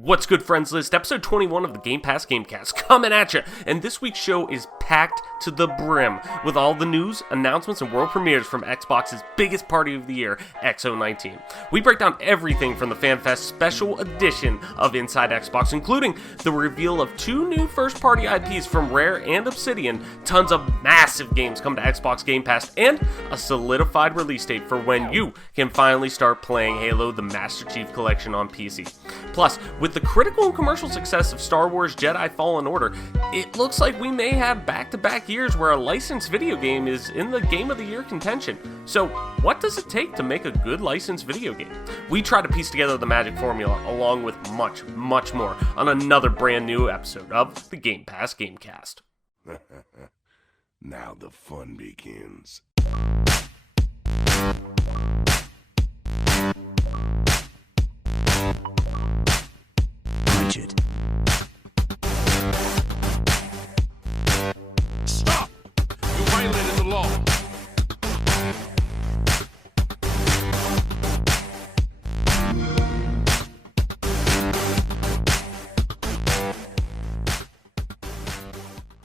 What's good, friends list? Episode 21 of the Game Pass Gamecast coming at you, and this week's show is packed to the brim with all the news, announcements, and world premieres from Xbox's biggest party of the year, X019. We break down everything from the FanFest special edition of Inside Xbox, including the reveal of 2 new first-party IPs from Rare and Obsidian, tons of massive games come to Xbox Game Pass, and a solidified release date for when you can finally start playing Halo the Master Chief Collection on PC. Plus, with the critical and commercial success of Star Wars Jedi Fallen Order, it looks like we may have back-to-back years where a licensed video game is in the Game of the Year contention. So, what does it take to make a good licensed video game? We try to piece together the magic formula along with much, much more on another brand new episode of the Game Pass Gamecast. Now the fun begins. Richard. Stop! You violated the law.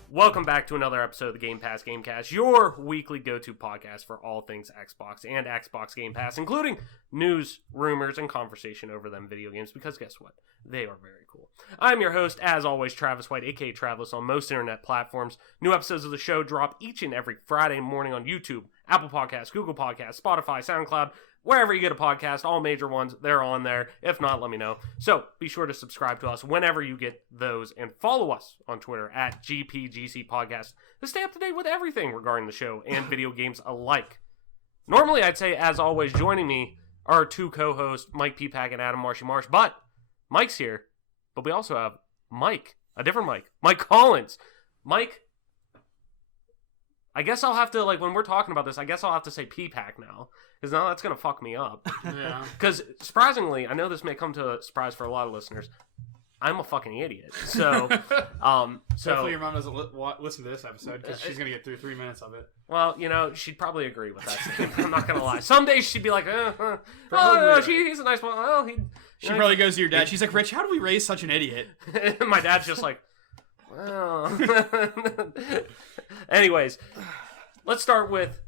Welcome back to another episode of the Game Pass Gamecast, your weekly go-to podcast for all things Xbox and Xbox Game Pass, including news, rumors, and conversation over them video games, because guess what? They are very cool. I'm your host, as always, Travis White, aka Travis, on most internet platforms. New episodes of the show drop each and every Friday morning on YouTube, Apple Podcasts, Google Podcasts, Spotify, SoundCloud, wherever you get a podcast, all major ones, they're on there. If not, let me know. So be sure to subscribe to us whenever you get those and follow us on Twitter at GPGC Podcast to stay up to date with everything regarding the show and video games alike. Normally, I'd say, as always, joining me are our 2 co-hosts, Mike Peapack and Adam Marshy Marsh, but Mike's here. But we also have Mike, a different Mike, Mike Collins. Mike, I guess I'll have to, like, when we're talking about this, I guess I'll have to say Peapack now. Because now that's going to fuck me up. Yeah. Because, surprisingly, I know this may come to a surprise for a lot of listeners, I'm a fucking idiot. So, Hopefully your mom doesn't listen to this episode, because she's going to get through 3 minutes of it. Well, you know, she'd probably agree with that statement. I'm not going to lie. Some days she'd be like, oh, no, he's a nice one. Oh, She probably goes to your dad. She's like, Rich, how do we raise such an idiot? My dad's just like, well. Anyways, let's start with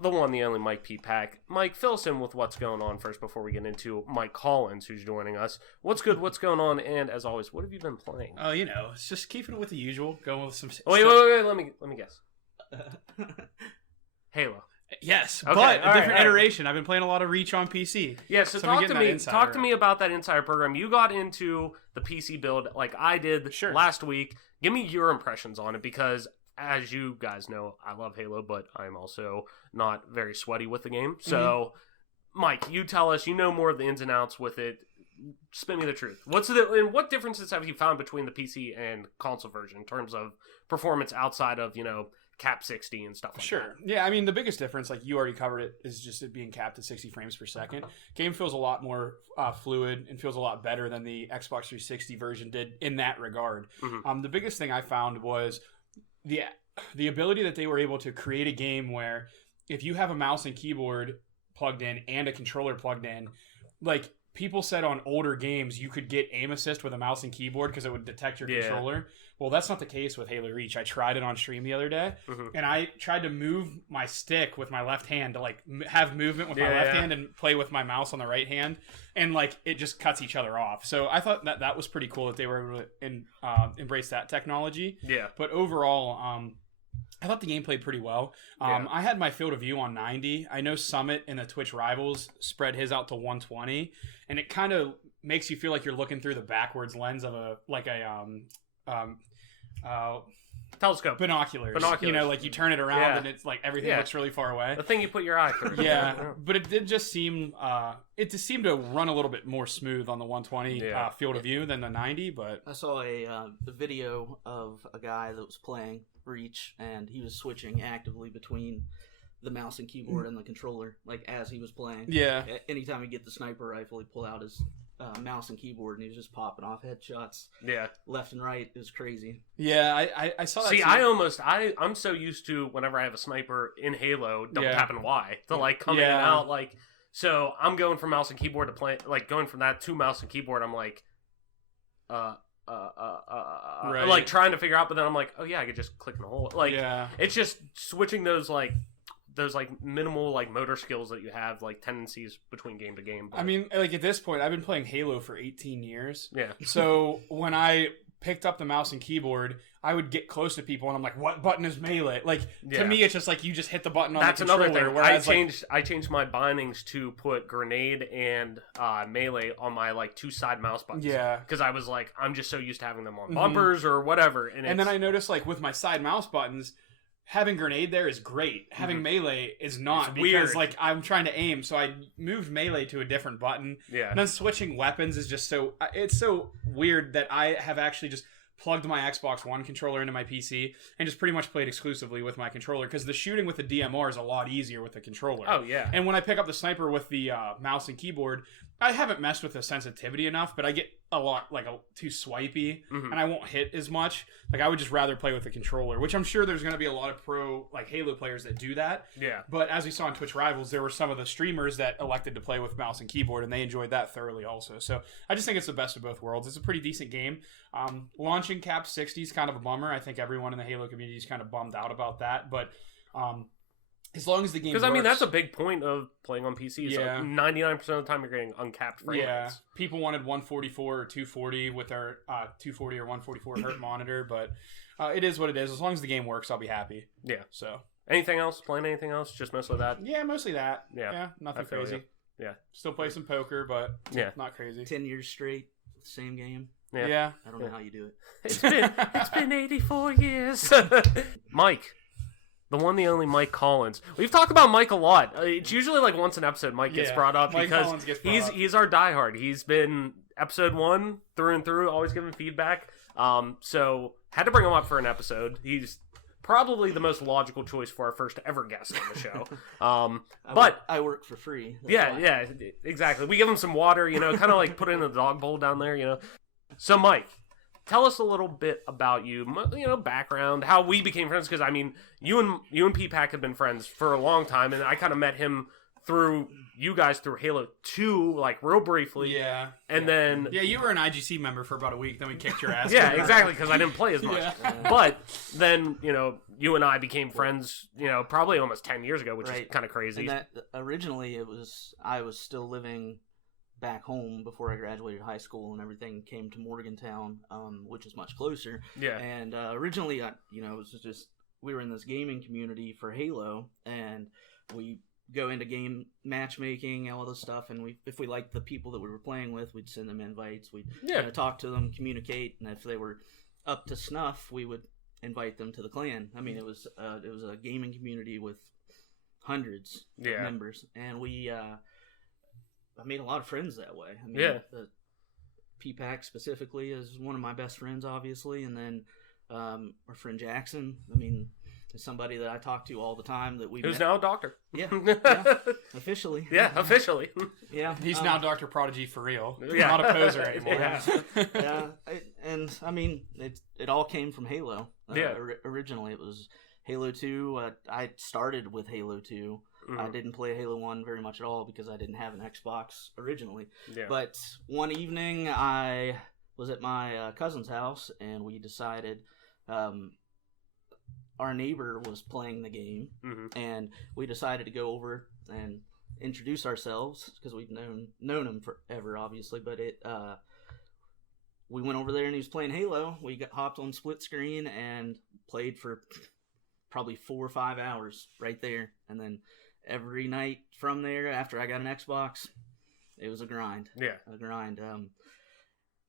the one, the only Mike Peapack. Mike, fill us in with what's going on first before we get into Mike Collins, who's joining us. What's good? What's going on? And as always, what have you been playing? Oh, you know, it's just keeping it with the usual, going with some. Wait. Let me guess. Halo. Yes, Okay, but a different right. iteration. I've been playing a lot of Reach on PC. Yeah, so I'm talk to getting me. that Talk to insider. me about that Insider program. You got into the PC build like I did Sure. last week. Give me your impressions on it, because as you guys know, I love Halo, but I'm also not very sweaty with the game. So, Mike, you tell us. You know more of the ins and outs with it. Spin me the truth. And what differences have you found between the PC and console version in terms of performance outside of, cap 60 and stuff like that? Sure. Yeah, I mean, the biggest difference, like you already covered it, is just it being capped at 60 frames per second. Game feels a lot more fluid and feels a lot better than the Xbox 360 version did in that regard. Mm-hmm. The biggest thing I found was the ability that they were able to create a game where if you have a mouse and keyboard plugged in and a controller plugged in, like people said on older games you could get aim assist with a mouse and keyboard because it would detect your controller. Well, that's not the case with Halo Reach. I tried it on stream the other day, and I tried to move my stick with my left hand to like have movement with my left hand and play with my mouse on the right hand, and like it just cuts each other off. So I thought that was pretty cool that they were able to embrace that technology. Yeah. But overall, I thought the game played pretty well. I had my field of view on 90. I know Summit and the Twitch Rivals spread his out to 120, and it kind of makes you feel like you're looking through the backwards lens of a Telescope. binoculars. Binoculars. You know, like you turn it around and it's like everything looks really far away. The thing you put your eye through. Yeah, but it did just seem to run a little bit more smooth on the 120 field of view than the 90. But I saw a video of a guy that was playing Reach, and he was switching actively between the mouse and keyboard and the controller, like as he was playing. Yeah. Anytime he'd get the sniper rifle, he'd pull out his mouse and keyboard, and he was just popping off headshots left and right. It was crazy. Yeah, I saw that. See, I'm so used to whenever I have a sniper in Halo, double tapping Y to like come in and out, like, so I'm going from mouse and keyboard to play, like going from that to mouse and keyboard. I'm like, like trying to figure out, but then I'm like, oh yeah, I could just click in a hole. Like, it's just switching those minimal like motor skills that you have, like tendencies between game to game. But... I mean, like at this point, I've been playing Halo for 18 years. Yeah. So when I picked up the mouse and keyboard, I would get close to people and I'm like, what button is melee? Like, to me, it's just like you just hit the button on the controller. That's another thing. Whereas, I changed my bindings to put grenade and melee on my like two side mouse buttons. Yeah. Because I was like, I'm just so used to having them on bumpers or whatever. And then I noticed like with my side mouse buttons, having grenade there is great. Having melee is not, because weird. like I'm trying to aim, so I moved melee to a different button. Yeah. And then switching weapons is just it's so weird that I have actually just plugged my Xbox One controller into my PC and just pretty much played exclusively with my controller, because the shooting with the DMR is a lot easier with the controller. Oh yeah. And when I pick up the sniper with the mouse and keyboard, I haven't messed with the sensitivity enough, but I get a lot too swipey, and I won't hit as much. Like, I would just rather play with the controller, which I'm sure there's going to be a lot of pro like Halo players that do that. Yeah. But as we saw on Twitch Rivals, there were some of the streamers that elected to play with mouse and keyboard, and they enjoyed that thoroughly also. So I just think it's the best of both worlds. It's a pretty decent game. Launching capped 60 is kind of a bummer. I think everyone in the Halo community is kind of bummed out about that, but as long as the game works. Because, I mean, that's a big point of playing on PC. Yeah. Like 99% of the time you're getting uncapped frame rates. People wanted 144 or 240 with their 240 or 144 hertz monitor, but it is what it is. As long as the game works, I'll be happy. Yeah. So. Anything else? Playing anything else? Just mostly that? Yeah, mostly that. Yeah. Nothing I feel crazy. you. Yeah. Still play some poker, but not crazy. 10 years straight, same game. Yeah. I don't know how you do it. It's been 84 years. Mike. The one, the only Mike Collins. We've talked about Mike a lot. It's usually like once an episode Mike gets brought up, Mike because Collins gets brought up. he's our diehard. He's been episode 1 through and through, always giving feedback. So had to bring him up for an episode. He's probably the most logical choice for our first ever guest on the show. But I work for free. Yeah, exactly. We give him some water, kind of like put it in the dog bowl down there, So Mike, tell us a little bit about you, background, how we became friends. Because I mean, you and P-Pack have been friends for a long time, and I kind of met him through you guys through Halo 2, like real briefly. Yeah. And then you were an IGC member for about a week. Then we kicked your ass. Yeah, exactly, because I didn't play as much. Yeah. But then you and I became friends. Probably almost 10 years ago, which is kind of crazy. And that originally I was still living back home before I graduated high school, and everything came to Morgantown, which is much closer. Yeah. And originally, it was just we were in this gaming community for Halo, and we go into game matchmaking, all this stuff, and if we liked the people that we were playing with, we'd send them invites. We'd talk to them, communicate, and if they were up to snuff, we would invite them to the clan. I mean, it was a gaming community with hundreds of members, and I made a lot of friends that way. I mean, P-Pack specifically is one of my best friends, obviously, and then our friend Jackson, I mean, is somebody that I talk to all the time. Who's now a doctor. Yeah, officially. Yeah, officially. Yeah. He's now Dr. Prodigy for real. Yeah. Not a poser anymore. And I mean, it all came from Halo. Originally, it was Halo 2. I started with Halo 2. Mm-hmm. I didn't play Halo 1 very much at all because I didn't have an Xbox originally. Yeah. But one evening I was at my cousin's house, and we decided our neighbor was playing the game, and we decided to go over and introduce ourselves because we'd known him forever, obviously. But we went over there and he was playing Halo. We hopped on split screen and played for probably 4 or 5 hours right there, and then every night from there, after I got an Xbox, it was a grind. Yeah. A grind.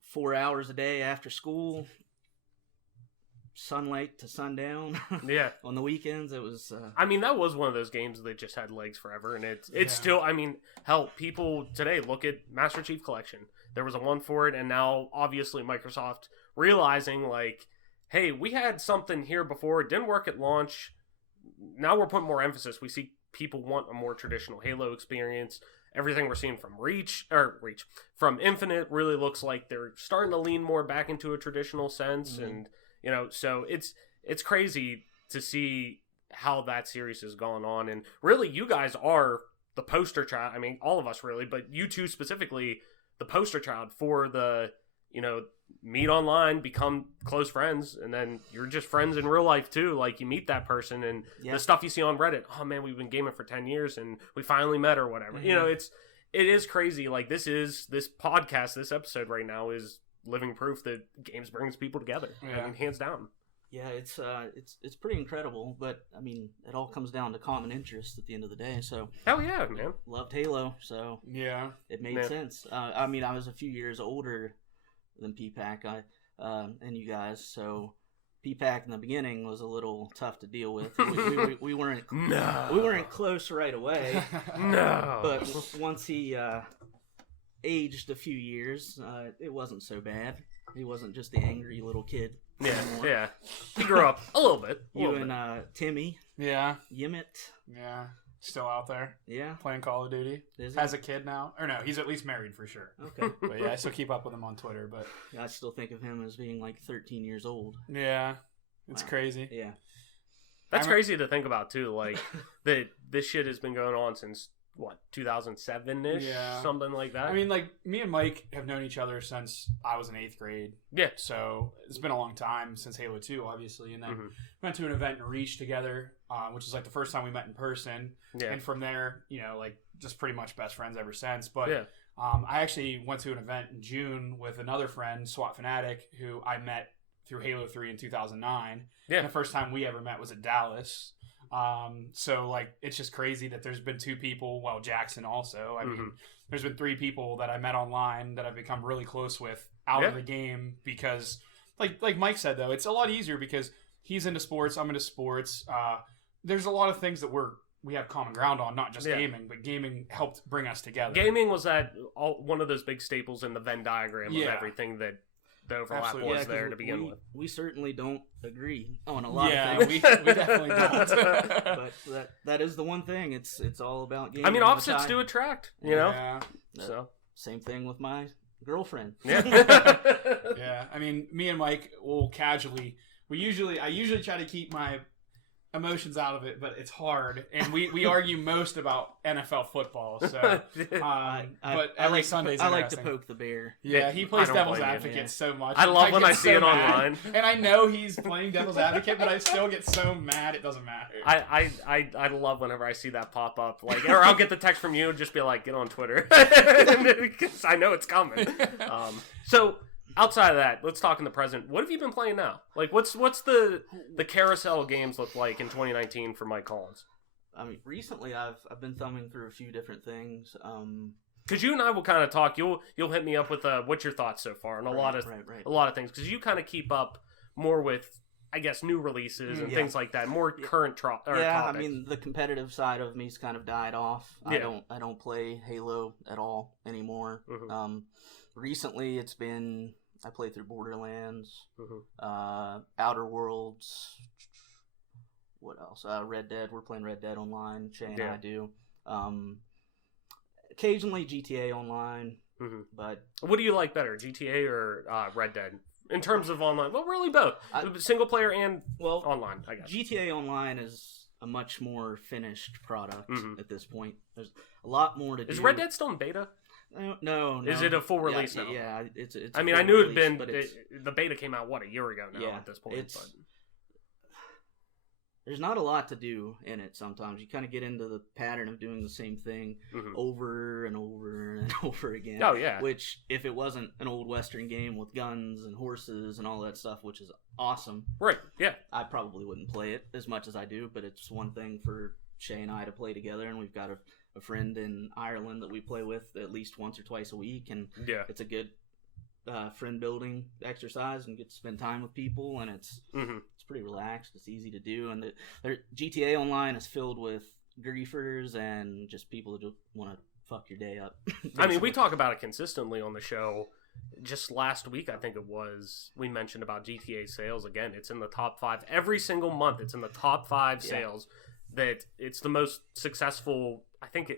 4 hours a day after school, sunlight to sundown. Yeah. On the weekends, it was... I mean, that was one of those games that just had legs forever, and it's still... I mean, hell, people today look at Master Chief Collection. There was a one for it, and now, obviously, Microsoft realizing, like, hey, we had something here before. It didn't work at launch. Now we're putting more emphasis. We see people want a more traditional Halo experience. Everything we're seeing from Infinite really looks like they're starting to lean more back into a traditional sense, and so it's crazy to see how that series has gone on. And really, you guys are the poster child. I mean, all of us really, but you two specifically, the poster child for the meet online, become close friends, and then you're just friends in real life too. Like you meet that person, and the stuff you see on Reddit. Oh man, we've been gaming for 10 years, and we finally met or whatever. You know, it is crazy. Like this podcast, this episode right now is living proof that games brings people together. I mean, hands down. Yeah, it's pretty incredible, but I mean, it all comes down to common interest at the end of the day. So hell yeah, man, loved Halo, so yeah, it made sense. I mean, I was a few years older than PPAC, and you guys, so PPAC in the beginning was a little tough to deal with. We weren't we weren't close right away. No, but once he aged a few years, it wasn't so bad. He wasn't just the angry little kid. Yeah. He grew up a little bit. And Timmy. Yeah. Yimit. Yeah. Still out there. Yeah. Playing Call of Duty. Has a kid now. Or no, he's at least married for sure. Okay. But yeah, I still keep up with him on Twitter. But I still think of him as being like 13 years old. Yeah. It's crazy. Yeah. That's crazy to think about too. Like that this shit has been going on since 2007-ish, something like that. I mean, like me and Mike have known each other since I was in 8th grade. Yeah. So it's been a long time since Halo 2, obviously, and then went to an event in Reach together, which is like the first time we met in person. Yeah. And from there, you know, like just pretty much best friends ever since. But I actually went to an event in June with another friend, SWAT Fanatic, who I met through Halo 3 in 2009. Yeah. And the first time we ever met was at Dallas. So like it's just crazy that there's been 2 people, well, Jackson also. I mean, there's been 3 people that I met online that I've become really close with out of the game because like Mike said though, it's a lot easier because he's into sports, I'm into sports. There's a lot of things that we have common ground on, not just gaming, but gaming helped bring us together. Gaming was one of those big staples in the Venn diagram of everything that the overlap was there to begin with. We certainly don't agree on a lot of things. Yeah, we definitely don't. But that is the one thing. It's all about gaming. I mean, opposites do attract, you know? Yeah. So same thing with my girlfriend. Yeah. Yeah. I mean, me and Mike will casually. I usually try to keep my emotions out of it, but it's hard, and we argue most about NFL football. So, but every Sunday's I like to poke the bear. Yeah, he plays devil's advocate so much. I love when I see it online, and I know he's playing devil's advocate, but I still get so mad. It doesn't matter. I love whenever I see that pop up, like, or I'll get the text from you and just be like, get on Twitter, because I know it's coming. So. Outside of that, let's talk in the present. What have you been playing now? Like, what's the carousel games look like in 2019 for Mike Collins? I mean, recently I've been thumbing through a few different things. Because you and I will kind of talk. You'll hit me up with what's your thoughts so far, and a lot of things. Because you kind of keep up more with, I guess, new releases and things like that, more current topics. I mean, the competitive side of me's kind of died off. I don't play Halo at all anymore. Recently, it's been I played through Borderlands, Outer Worlds. What else? Red Dead. We're playing Red Dead online. Shay and I do. Occasionally GTA Online, but what do you like better, GTA or Red Dead? In terms of online, well, really both. Single player and online, I guess. GTA Online is a much more finished product at this point. There's a lot more to do. Is Red Dead still in beta? No. Is it a full release now? Yeah, it's I mean, I knew it'd been. The beta came out a year ago now. At this point, but there's not a lot to do in it. Sometimes you kind of get into the pattern of doing the same thing over and over and over again. Oh yeah. Which, if it wasn't an old Western game with guns and horses and all that stuff, which is awesome, right? Yeah. I probably wouldn't play it as much as I do, but it's one thing for Shay and I to play together, and we've got a friend in Ireland that we play with at least once or twice a week, and it's a good friend building exercise and get to spend time with people, and it's pretty relaxed. It's easy to do, and GTA Online is filled with griefers and just people that just want to fuck your day up. I mean, we talk about it consistently on the show. Just last week, I think it was, we mentioned about GTA sales again. It's in the top 5 every single month. It's in the top 5 sales. That it's the most successful, I think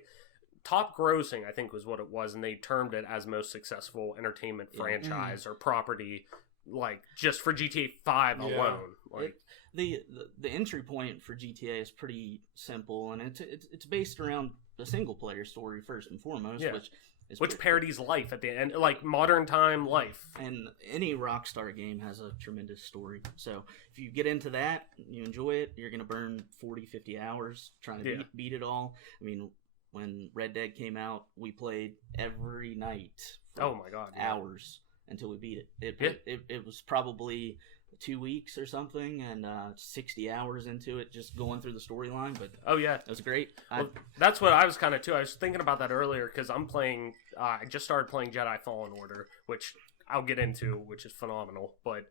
top grossing, I think was what it was, and they termed it as most successful entertainment franchise or property, like just for GTA 5 alone. Like the entry point for GTA is pretty simple, and it's based around the single player story first and foremost, which which parodies life at the end, like modern time life. And any Rockstar game has a tremendous story. So if you get into that, you enjoy it, you're going to burn 40, 50 hours trying to beat it all. I mean, when Red Dead came out, we played every night for Oh my god, hours until we beat it. It was probably 2 weeks or something, and 60 hours into it, just going through the storyline. But oh yeah, it was great. Well, that's what I was kind of too. I was thinking about that earlier because I'm playing. I just started playing Jedi Fallen Order, which I'll get into, which is phenomenal. But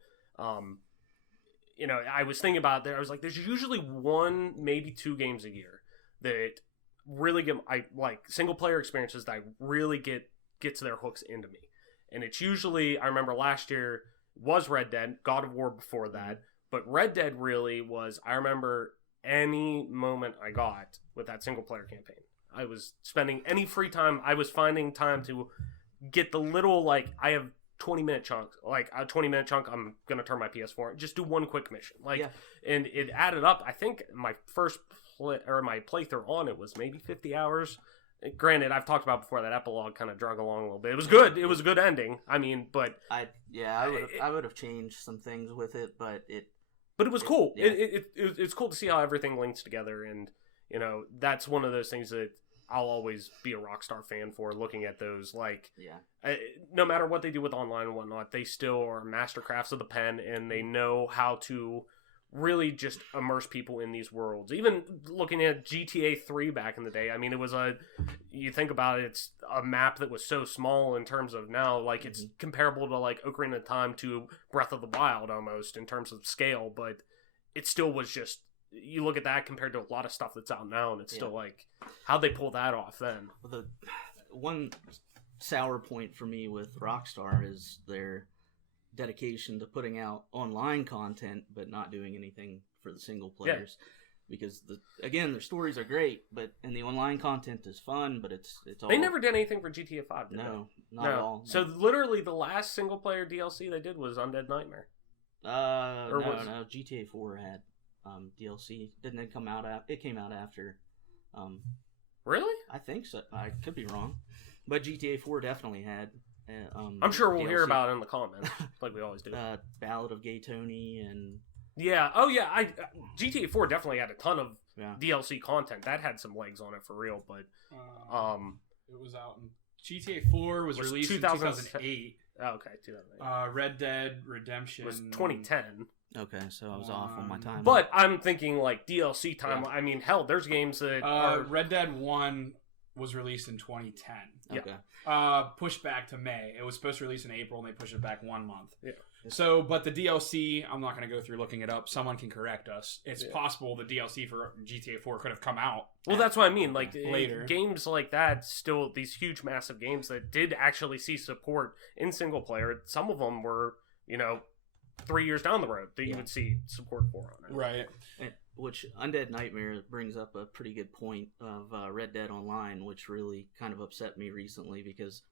you know, I was thinking about there. I was like, there's usually one, maybe 2 games a year that really get I like single player experiences that I really get to their hooks into me, and it's usually I remember last year was Red Dead, God of War before that, but Red Dead really was, I remember any moment I got with that single player campaign. I was spending any free time, I was finding time to get the little, like, I have 20-minute chunks, like a 20-minute chunk, I'm going to turn my PS4, just do one quick mission. Like, and it added up, I think my my playthrough on it was maybe 50 hours. Granted, I've talked about before that epilogue kind of drug along a little bit. It was good. It was a good ending. I mean, but I would have changed some things with it, but it was cool. Yeah. It's cool to see how everything links together, and you know that's one of those things that I'll always be a Rockstar fan for. Looking at those, like, no matter what they do with online and whatnot, they still are mastercrafts of the pen, and they know how to really just immerse people in these worlds. Even looking at GTA 3 back in the day, I mean, it was you think about it, it's a map that was so small in terms of now, like, it's comparable to, like, Ocarina of Time to Breath of the Wild almost in terms of scale, but it still was just, you look at that compared to a lot of stuff that's out now, and it's still like, how'd they pull that off then? The one sour point for me with Rockstar is their dedication to putting out online content but not doing anything for the single players, because their stories are great, but and the online content is fun, but it's all, they never did anything for GTA 5, did they? Not at all. So literally the last single player DLC they did was Undead Nightmare. No, GTA 4 had DLC. Didn't it come out it came out after. Really? I think so. I could be wrong, but GTA 4 definitely had I'm sure we'll DLC. hear about it in the comments, like we always do. Ballad of Gay Tony and GTA 4 definitely had a ton of DLC content that had some legs on it for real, but it was out in GTA 4 was released in 2008. Oh, okay, 2008. Red Dead Redemption was 2010. Okay, so I was off on my time. But I'm thinking like DLC time. I mean, hell, there's games that Red Dead 1 was released in 2010. Okay. Pushed back to May. It was supposed to release in April, and they pushed it back 1 month. Yeah. So, but the DLC, I'm not going to go through looking it up. Someone can correct us. It's possible the DLC for GTA 4 could have come out. Well, that's what I mean. Like later, games like that, still these huge, massive games that did actually see support in single player. Some of them were, 3 years down the road that you would see support for on it. Right. Which Undead Nightmare brings up a pretty good point of Red Dead Online, which really kind of upset me recently because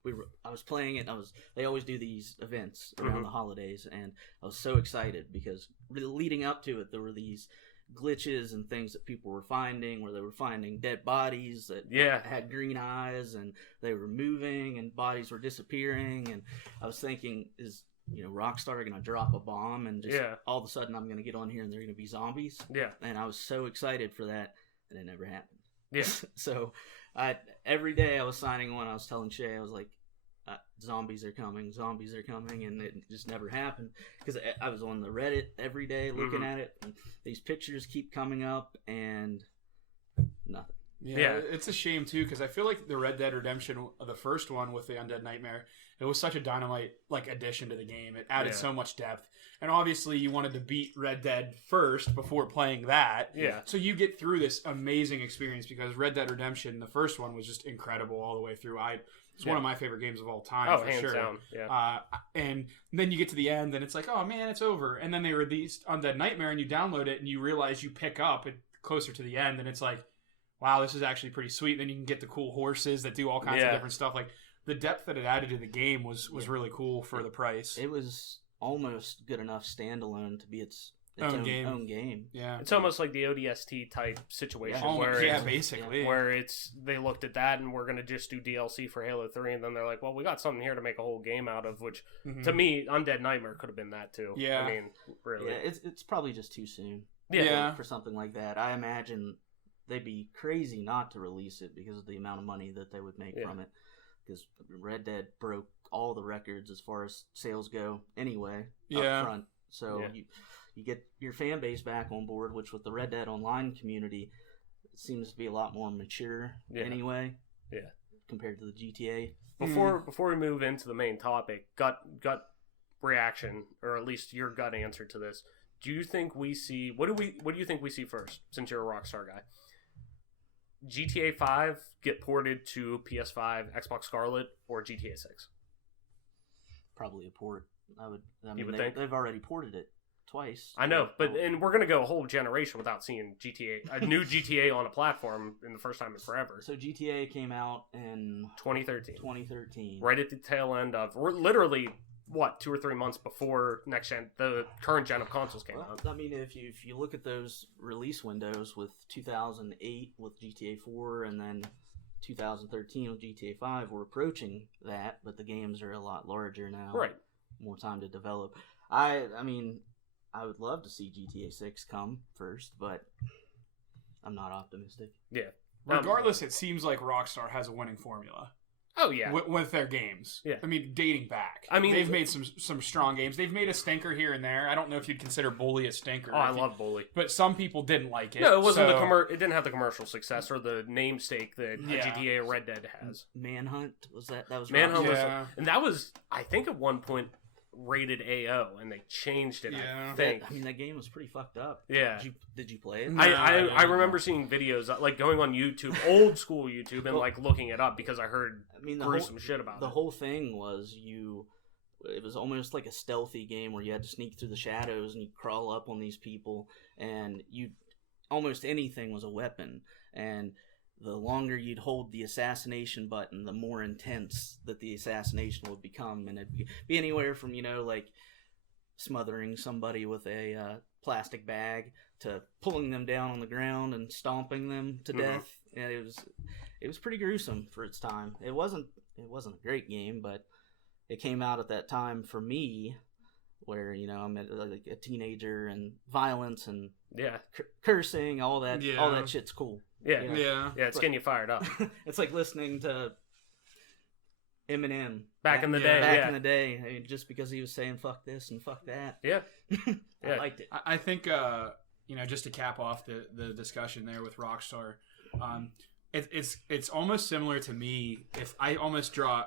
I was playing it. They always do these events around the holidays, and I was so excited because leading up to it, there were these glitches and things that people were finding, where they were finding dead bodies that had green eyes, and they were moving, and bodies were disappearing, and I was thinking, is Rockstar going to drop a bomb and just all of a sudden I'm going to get on here and they're going to be zombies? Yeah. And I was so excited for that, and it never happened. Yeah. So every day I was signing on, I was telling Shay, I was like, zombies are coming, and it just never happened because I was on the Reddit every day looking at it, and these pictures keep coming up and nothing. Yeah, it's a shame too because I feel like the Red Dead Redemption, the first one with the Undead Nightmare, it was such a dynamite addition to the game. It added so much depth, and obviously you wanted to beat Red Dead first before playing that. Yeah. So you get through this amazing experience because Red Dead Redemption, the first one, was just incredible all the way through. It's one of my favorite games of all time. For hands sure. down. Yeah. And then you get to the end, and it's like, oh man, it's over. And then they released Undead Nightmare, and you download it, and you realize you pick up it closer to the end, and it's like, wow, this is actually pretty sweet. Then you can get the cool horses that do all kinds of different stuff. Like the depth that it added to the game was really cool for the price. It was almost good enough standalone to be its its Own own game. own game. Yeah. It's almost like the ODST type situation Yeah. where yeah, it's, basically. where it's they looked at that and we're gonna just do DLC for Halo 3, and then they're like, well, we got something here to make a whole game out of, which Mhm. to me, Undead Nightmare could have been that too. Yeah. I mean, really. Yeah, it's probably just too soon. Yeah. For something like that. I imagine they'd be crazy not to release it because of the amount of money that they would make Yeah. from it. Because Red Dead broke all the records as far as sales go anyway Yeah. up front. So Yeah. you get your fan base back on board, which with the Red Dead Online community it seems to be a lot more mature Yeah. anyway. Yeah. Compared to the GTA. Before we move into the main topic, gut reaction, or at least your gut answer to this. Do you think we see what do you think we see first, since you're a Rockstar guy? GTA 5 get ported to PS5, Xbox Scarlet, or GTA 6? Probably a port. I mean, would think? they've already ported it twice. I know, but and we're gonna go a whole generation without seeing a new GTA on a platform in the first time in forever. So GTA came out in 2013, 2013. right at the tail end of, we're literally 2 or 3 months before the current gen of consoles came out. I mean, if you look at those release windows with 2008 with GTA 4 and then 2013 with GTA 5, we're approaching that, but the games are a lot larger now. Right. More time to develop. I mean, I would love to see GTA 6 come first, but I'm not optimistic. Yeah. Regardless, it seems like Rockstar has a winning formula. Oh yeah. With their games. Yeah. I mean, dating back. I mean, they've made some strong games. They've made a stinker here and there. I don't know if you'd consider Bully a stinker. Oh, I love Bully. But some people didn't like it. No, it wasn't so... it didn't have the commercial success or the namesake that Yeah. GTA or Red Dead has. Manhunt was Manhunt Rockstar? was, Yeah. and that was, I think, at one point rated AO, and they changed it. Yeah. I think. I mean, that game was pretty fucked up. Yeah. Did you play it? No, I remember seeing videos like going on YouTube, old school YouTube, and like looking it up because I heard I mean, gruesome shit about the it. whole thing was it was almost like a stealthy game where you had to sneak through the shadows and you crawl up on these people, and almost anything was a weapon, and the longer you'd hold the assassination button, the more intense that the assassination would become, and it'd be anywhere from like smothering somebody with a plastic bag to pulling them down on the ground and stomping them to death. And it was pretty gruesome for its time. It wasn't a great game, but it came out at that time for me where I'm like a teenager, and violence and cursing, all that shit's cool. Yeah, Yeah. it's getting you fired up. It's like listening to Eminem Back in the day, Back in the day, I mean, just because he was saying "fuck this" and "fuck that." Yeah. I liked it. I think just to cap off the discussion there with Rockstar, it's almost similar to me. If I almost draw,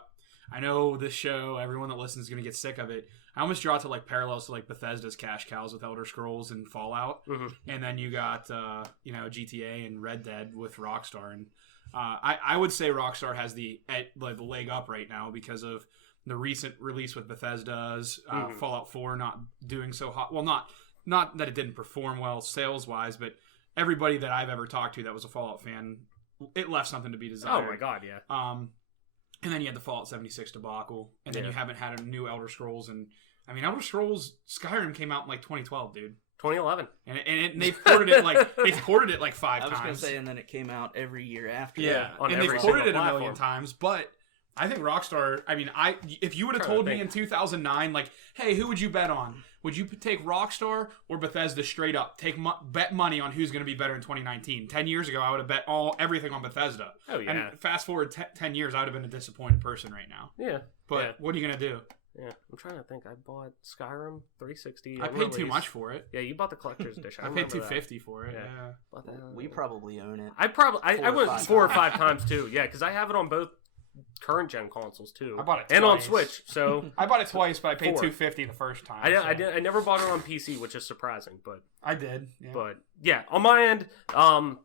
I know this show, everyone that listens is gonna get sick of it. I almost draw it to like parallels to like Bethesda's cash cows with Elder Scrolls and Fallout, and then you got GTA and Red Dead with Rockstar, and I would say Rockstar has the leg up right now because of the recent release with Bethesda's Fallout 4 not doing so hot. Well, not that it didn't perform well sales wise, but everybody that I've ever talked to that was a Fallout fan, it left something to be desired. Oh my god, yeah. And then you had the Fallout 76 debacle, and then you haven't had a new Elder Scrolls, and I mean Elder Scrolls Skyrim came out in like 2012, dude. 2011, and they've ported it like 5 times. I was gonna say, and then it came out every year after. Yeah, on and every they've ported it single a million platform. times, but I think Rockstar. I mean, if you would have told me in 2009, like, hey, who would you bet on? Would you take Rockstar or Bethesda straight up? Bet money on who's going to be better in 2019. 10 years ago, I would have bet everything on Bethesda. Oh, yeah. And fast forward 10 years, I would have been a disappointed person right now. Yeah. But what are you going to do? Yeah, I'm trying to think. I bought Skyrim 360. I paid too much for it. Yeah, you bought the collector's edition. I paid $250 for it. Yeah. Bought that. We probably own it. I went 4 or 5 times too. Yeah, because I have it on both current gen consoles too. I bought it and on twice. Switch. So I bought it twice, but I paid $4. $250 the first time. I never bought it on PC, which is surprising. But I did. Yeah. But yeah, on my end,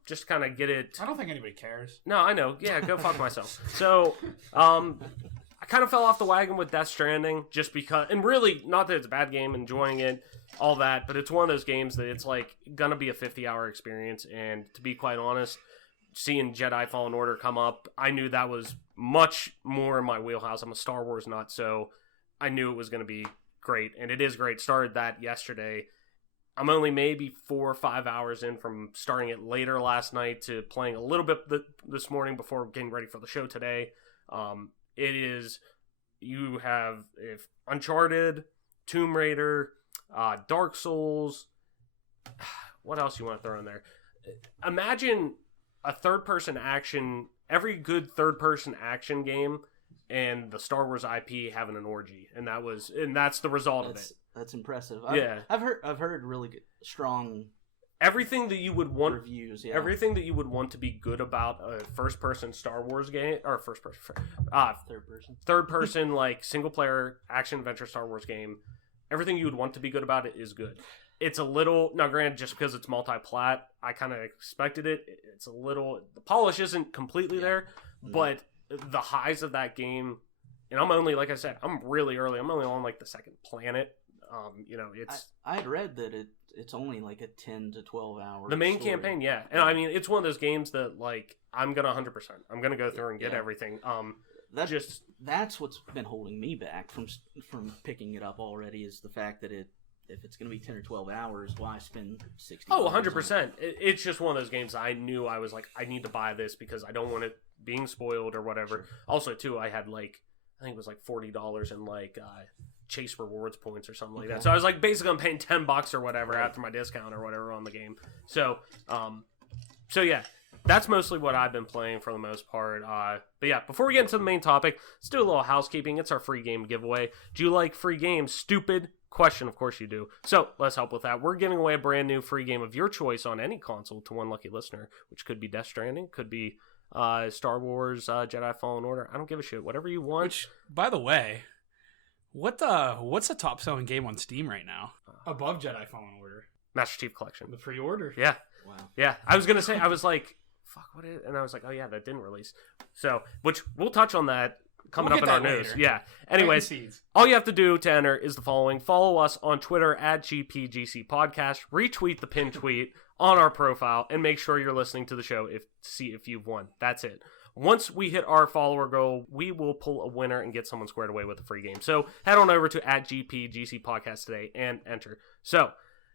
just kind of get it. I don't think anybody cares. No, I know. Yeah, go fuck myself. So, I kind of fell off the wagon with Death Stranding just because, and really, not that it's a bad game, enjoying it, all that, but it's one of those games that it's like gonna be a 50-hour experience. And to be quite honest, seeing Jedi Fallen Order come up, I knew that was much more in my wheelhouse. I'm a Star Wars nut, so I knew it was gonna be great, and it is great. Started that yesterday. I'm only maybe 4 or 5 hours in from starting it later last night to playing a little bit this morning before getting ready for the show today. It is, you have if Uncharted, Tomb Raider, Dark Souls. What else you want to throw in there? Imagine a third-person action, every good third-person action game, and the Star Wars IP having an orgy, and that's the result of it. That's impressive. Yeah, I've heard really good, strong everything that you would want reviews. Yeah. Everything that you would want to be good about a first-person Star Wars game, or third person like single-player action adventure Star Wars game. Everything you would want to be good about it is good. It's a little, now granted, just because it's multi-plat, I kind of expected it. It's a little, the polish isn't completely there, but the highs of that game, and I'm only, like I said, I'm really early. I'm only on like the second planet. It's. I had read that it's only like a 10 to 12 hour. The main story. campaign, yeah. And I mean, it's one of those games that like, I'm going to 100%. I'm going to go through and get everything. That's what's been holding me back from picking it up already, is the fact that if it's going to be 10 or 12 hours, why spend 60 Oh, 100%. It's just one of those games I knew I was like, I need to buy this because I don't want it being spoiled or whatever. Sure. Also, too, I had like, I think it was like $40 in like Chase Rewards points or something like that. So I was like, basically I'm paying $10 or whatever after my discount or whatever on the game. So yeah. That's mostly what I've been playing for the most part. But yeah, before we get into the main topic, let's do a little housekeeping. It's our free game giveaway. Do you like free games? Stupid question. Of course you do. So let's help with that. We're giving away a brand new free game of your choice on any console to one lucky listener, which could be Death Stranding, could be Star Wars Jedi Fallen Order. I don't give a shit. Whatever you want. Which, by the way, what's the top selling game on Steam right now? Above Jedi Fallen Order. Master Chief Collection. The pre-order. Yeah. Wow. Yeah. I was going to say, I was like, fuck, what is it? And I was like, oh yeah, that didn't release. So, which we'll touch on that coming up in our news. Later. Yeah. Anyways, all you have to do to enter is the following. Follow us on Twitter at GPGC Podcast. Retweet the pinned tweet on our profile and make sure you're listening to the show to see if you've won. That's it. Once we hit our follower goal, we will pull a winner and get someone squared away with a free game. So head on over to at GPGC Podcast today and enter. So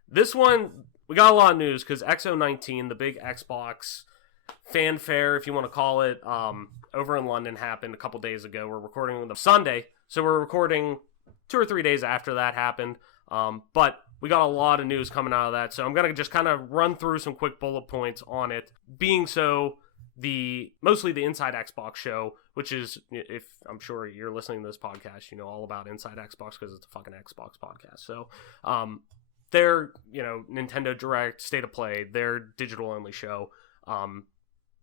this one, we got a lot of news because X019, the big Xbox fanfare, if you want to call it, over in London happened a couple days ago. We're recording on the Sunday, so we're recording 2 or 3 days after that happened. But we got a lot of news coming out of that, so I'm going to just kind of run through some quick bullet points on it. Being so, mostly the Inside Xbox show, which is, if I'm sure you're listening to this podcast, you know all about Inside Xbox because it's a fucking Xbox podcast. So, their, Nintendo Direct, State of Play, their digital-only show.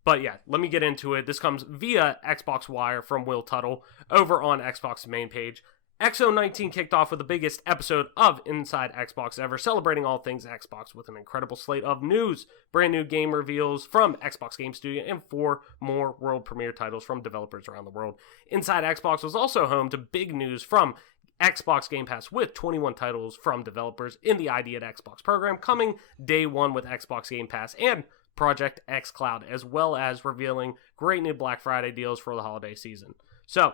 But yeah, let me get into it. This comes via Xbox Wire from Will Tuttle over on Xbox's main page. X019 kicked off with the biggest episode of Inside Xbox ever, celebrating all things Xbox with an incredible slate of news, brand new game reveals from Xbox Game Studio, and 4 more world premiere titles from developers around the world. Inside Xbox was also home to big news from Xbox Game Pass with 21 titles from developers in the ID at Xbox program coming day one with Xbox Game Pass and Project X Cloud, as well as revealing great new Black Friday deals for the holiday season. So,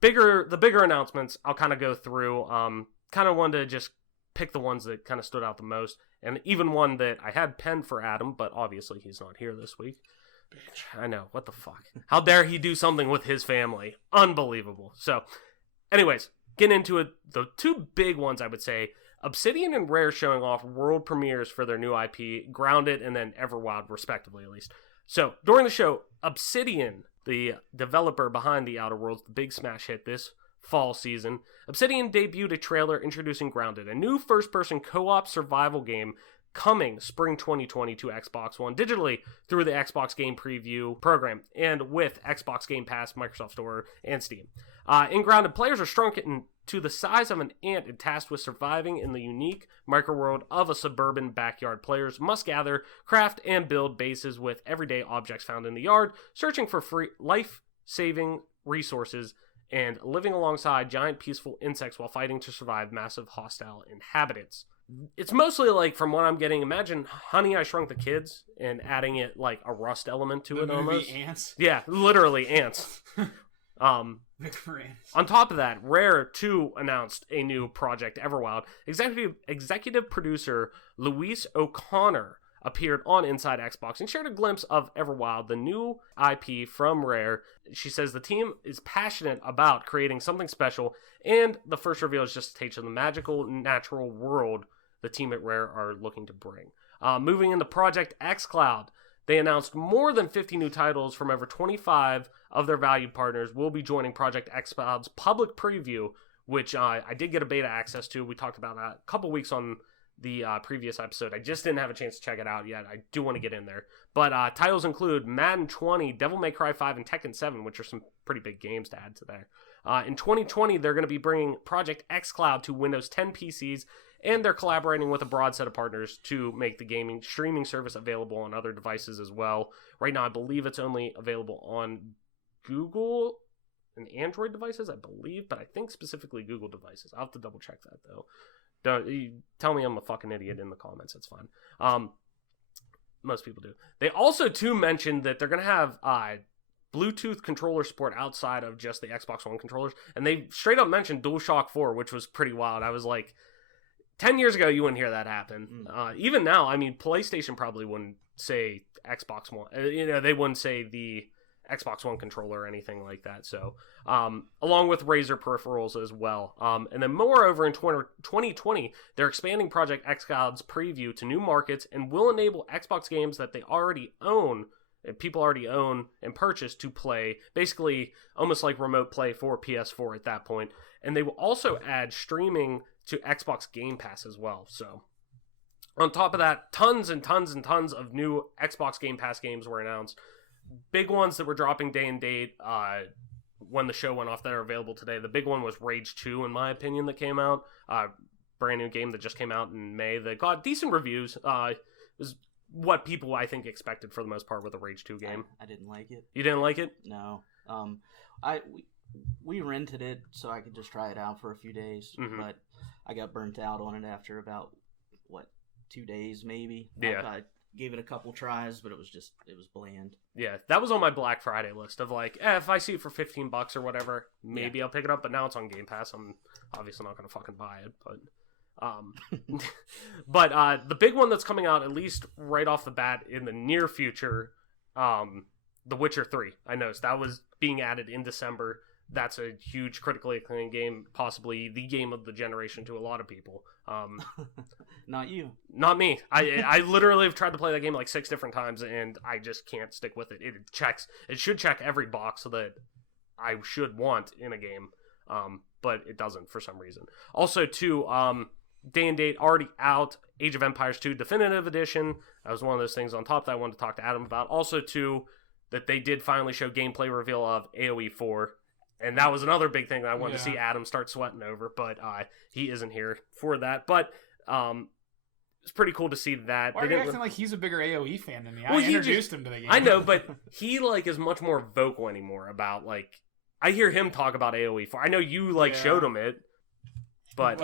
the bigger announcements, I'll kind of go through. Kind of wanted to just pick the ones that kind of stood out the most, and even one that I had penned for Adam, but obviously he's not here this week. Bitch. I know, what the fuck? How dare he do something with his family? Unbelievable. So, anyways, getting into it, the 2 big ones I would say, Obsidian and Rare showing off world premieres for their new IP, Grounded and then Everwild, respectively, at least. So, during the show, Obsidian, the developer behind the Outer Worlds, the big smash hit this fall season, Obsidian debuted a trailer introducing Grounded, a new first-person co-op survival game coming spring 2020 to Xbox One digitally through the Xbox Game Preview program and with Xbox Game Pass, Microsoft Store, and Steam. In Grounded, players are shrunk to the size of an ant and tasked with surviving in the unique microworld of a suburban backyard. Players must gather, craft, and build bases with everyday objects found in the yard, searching for free life-saving resources, and living alongside giant peaceful insects while fighting to survive massive hostile inhabitants. It's mostly like, from what I'm getting, imagine Honey, I Shrunk the Kids and adding it like a Rust element to it almost. Ants? Yeah, literally ants. Vic Moranis. On top of that, Rare too announced a new project, Everwild. Executive producer Luis O'Connor appeared on Inside Xbox and shared a glimpse of Everwild, the new IP from Rare. She says the team is passionate about creating something special, and the first reveal is just a taste of the magical, natural world the team at Rare are looking to bring. Moving into Project xCloud, they announced more than 50 new titles from over 25 of their valued partners will be joining Project xCloud's public preview, which I did get a beta access to. We talked about that a couple weeks on the previous episode. I just didn't have a chance to check it out yet. I do want to get in there. But titles include Madden 20, Devil May Cry 5, and Tekken 7, which are some pretty big games to add to there. In 2020, they're going to be bringing Project xCloud to Windows 10 PCs, and they're collaborating with a broad set of partners to make the gaming streaming service available on other devices as well. Right now, I believe it's only available on Google and Android devices, I believe, but I think specifically Google devices. I'll have to double check that, though. Don't you tell me I'm a fucking idiot in the comments. It's fine. Most people do. They also, too, mentioned that they're going to have Bluetooth controller support outside of just the Xbox One controllers, and they straight up mentioned DualShock 4, which was pretty wild. I was like, 10 years ago, you wouldn't hear that happen. Even now, I mean, PlayStation probably wouldn't say Xbox One. They wouldn't say the Xbox One controller or anything like that. So, along with Razer peripherals as well. And then moreover, in 2020, they're expanding Project xCloud's preview to new markets and will enable Xbox games that they already own, people already own and purchase to play, basically almost like remote play for PS4 at that point. And they will also add streaming to Xbox Game Pass as well. So, on top of that, tons and tons and tons of new Xbox Game Pass games were announced. Big ones that were dropping day and date when the show went off that are available today. The big one was Rage 2, in my opinion, that came out. Brand new game that just came out in May that got decent reviews. It was what people, I think, expected for the most part with a Rage 2 game. I didn't like it. You didn't like it? No. We rented it so I could just try it out for a few days, but I got burnt out on it after about, 2 days maybe? Yeah. I gave it a couple tries, but it was bland. Yeah, that was on my Black Friday list of like, if I see it for $15 or whatever, maybe I'll pick it up, but now it's on Game Pass. I'm obviously not going to fucking buy it, but... but the big one that's coming out, at least right off the bat in the near future, The Witcher 3. I noticed that was being added in December. That's a huge critically acclaimed game, possibly the game of the generation to a lot of people. Not you. Not me. I literally have tried to play that game like 6 different times, and I just can't stick with it. It should check every box that I should want in a game, but it doesn't for some reason. Also, too, day and date already out, Age of Empires 2 Definitive Edition. That was one of those things on top that I wanted to talk to Adam about. Also, too, that they did finally show gameplay reveal of AoE 4. And that was another big thing that I wanted to see Adam start sweating over, but he isn't here for that. But it's pretty cool to see that. Why are you acting like he's a bigger AoE fan than me? Well, I introduced him to the game. I know, but he is much more vocal anymore about I hear him talk about AoE 4. I know you showed him it, but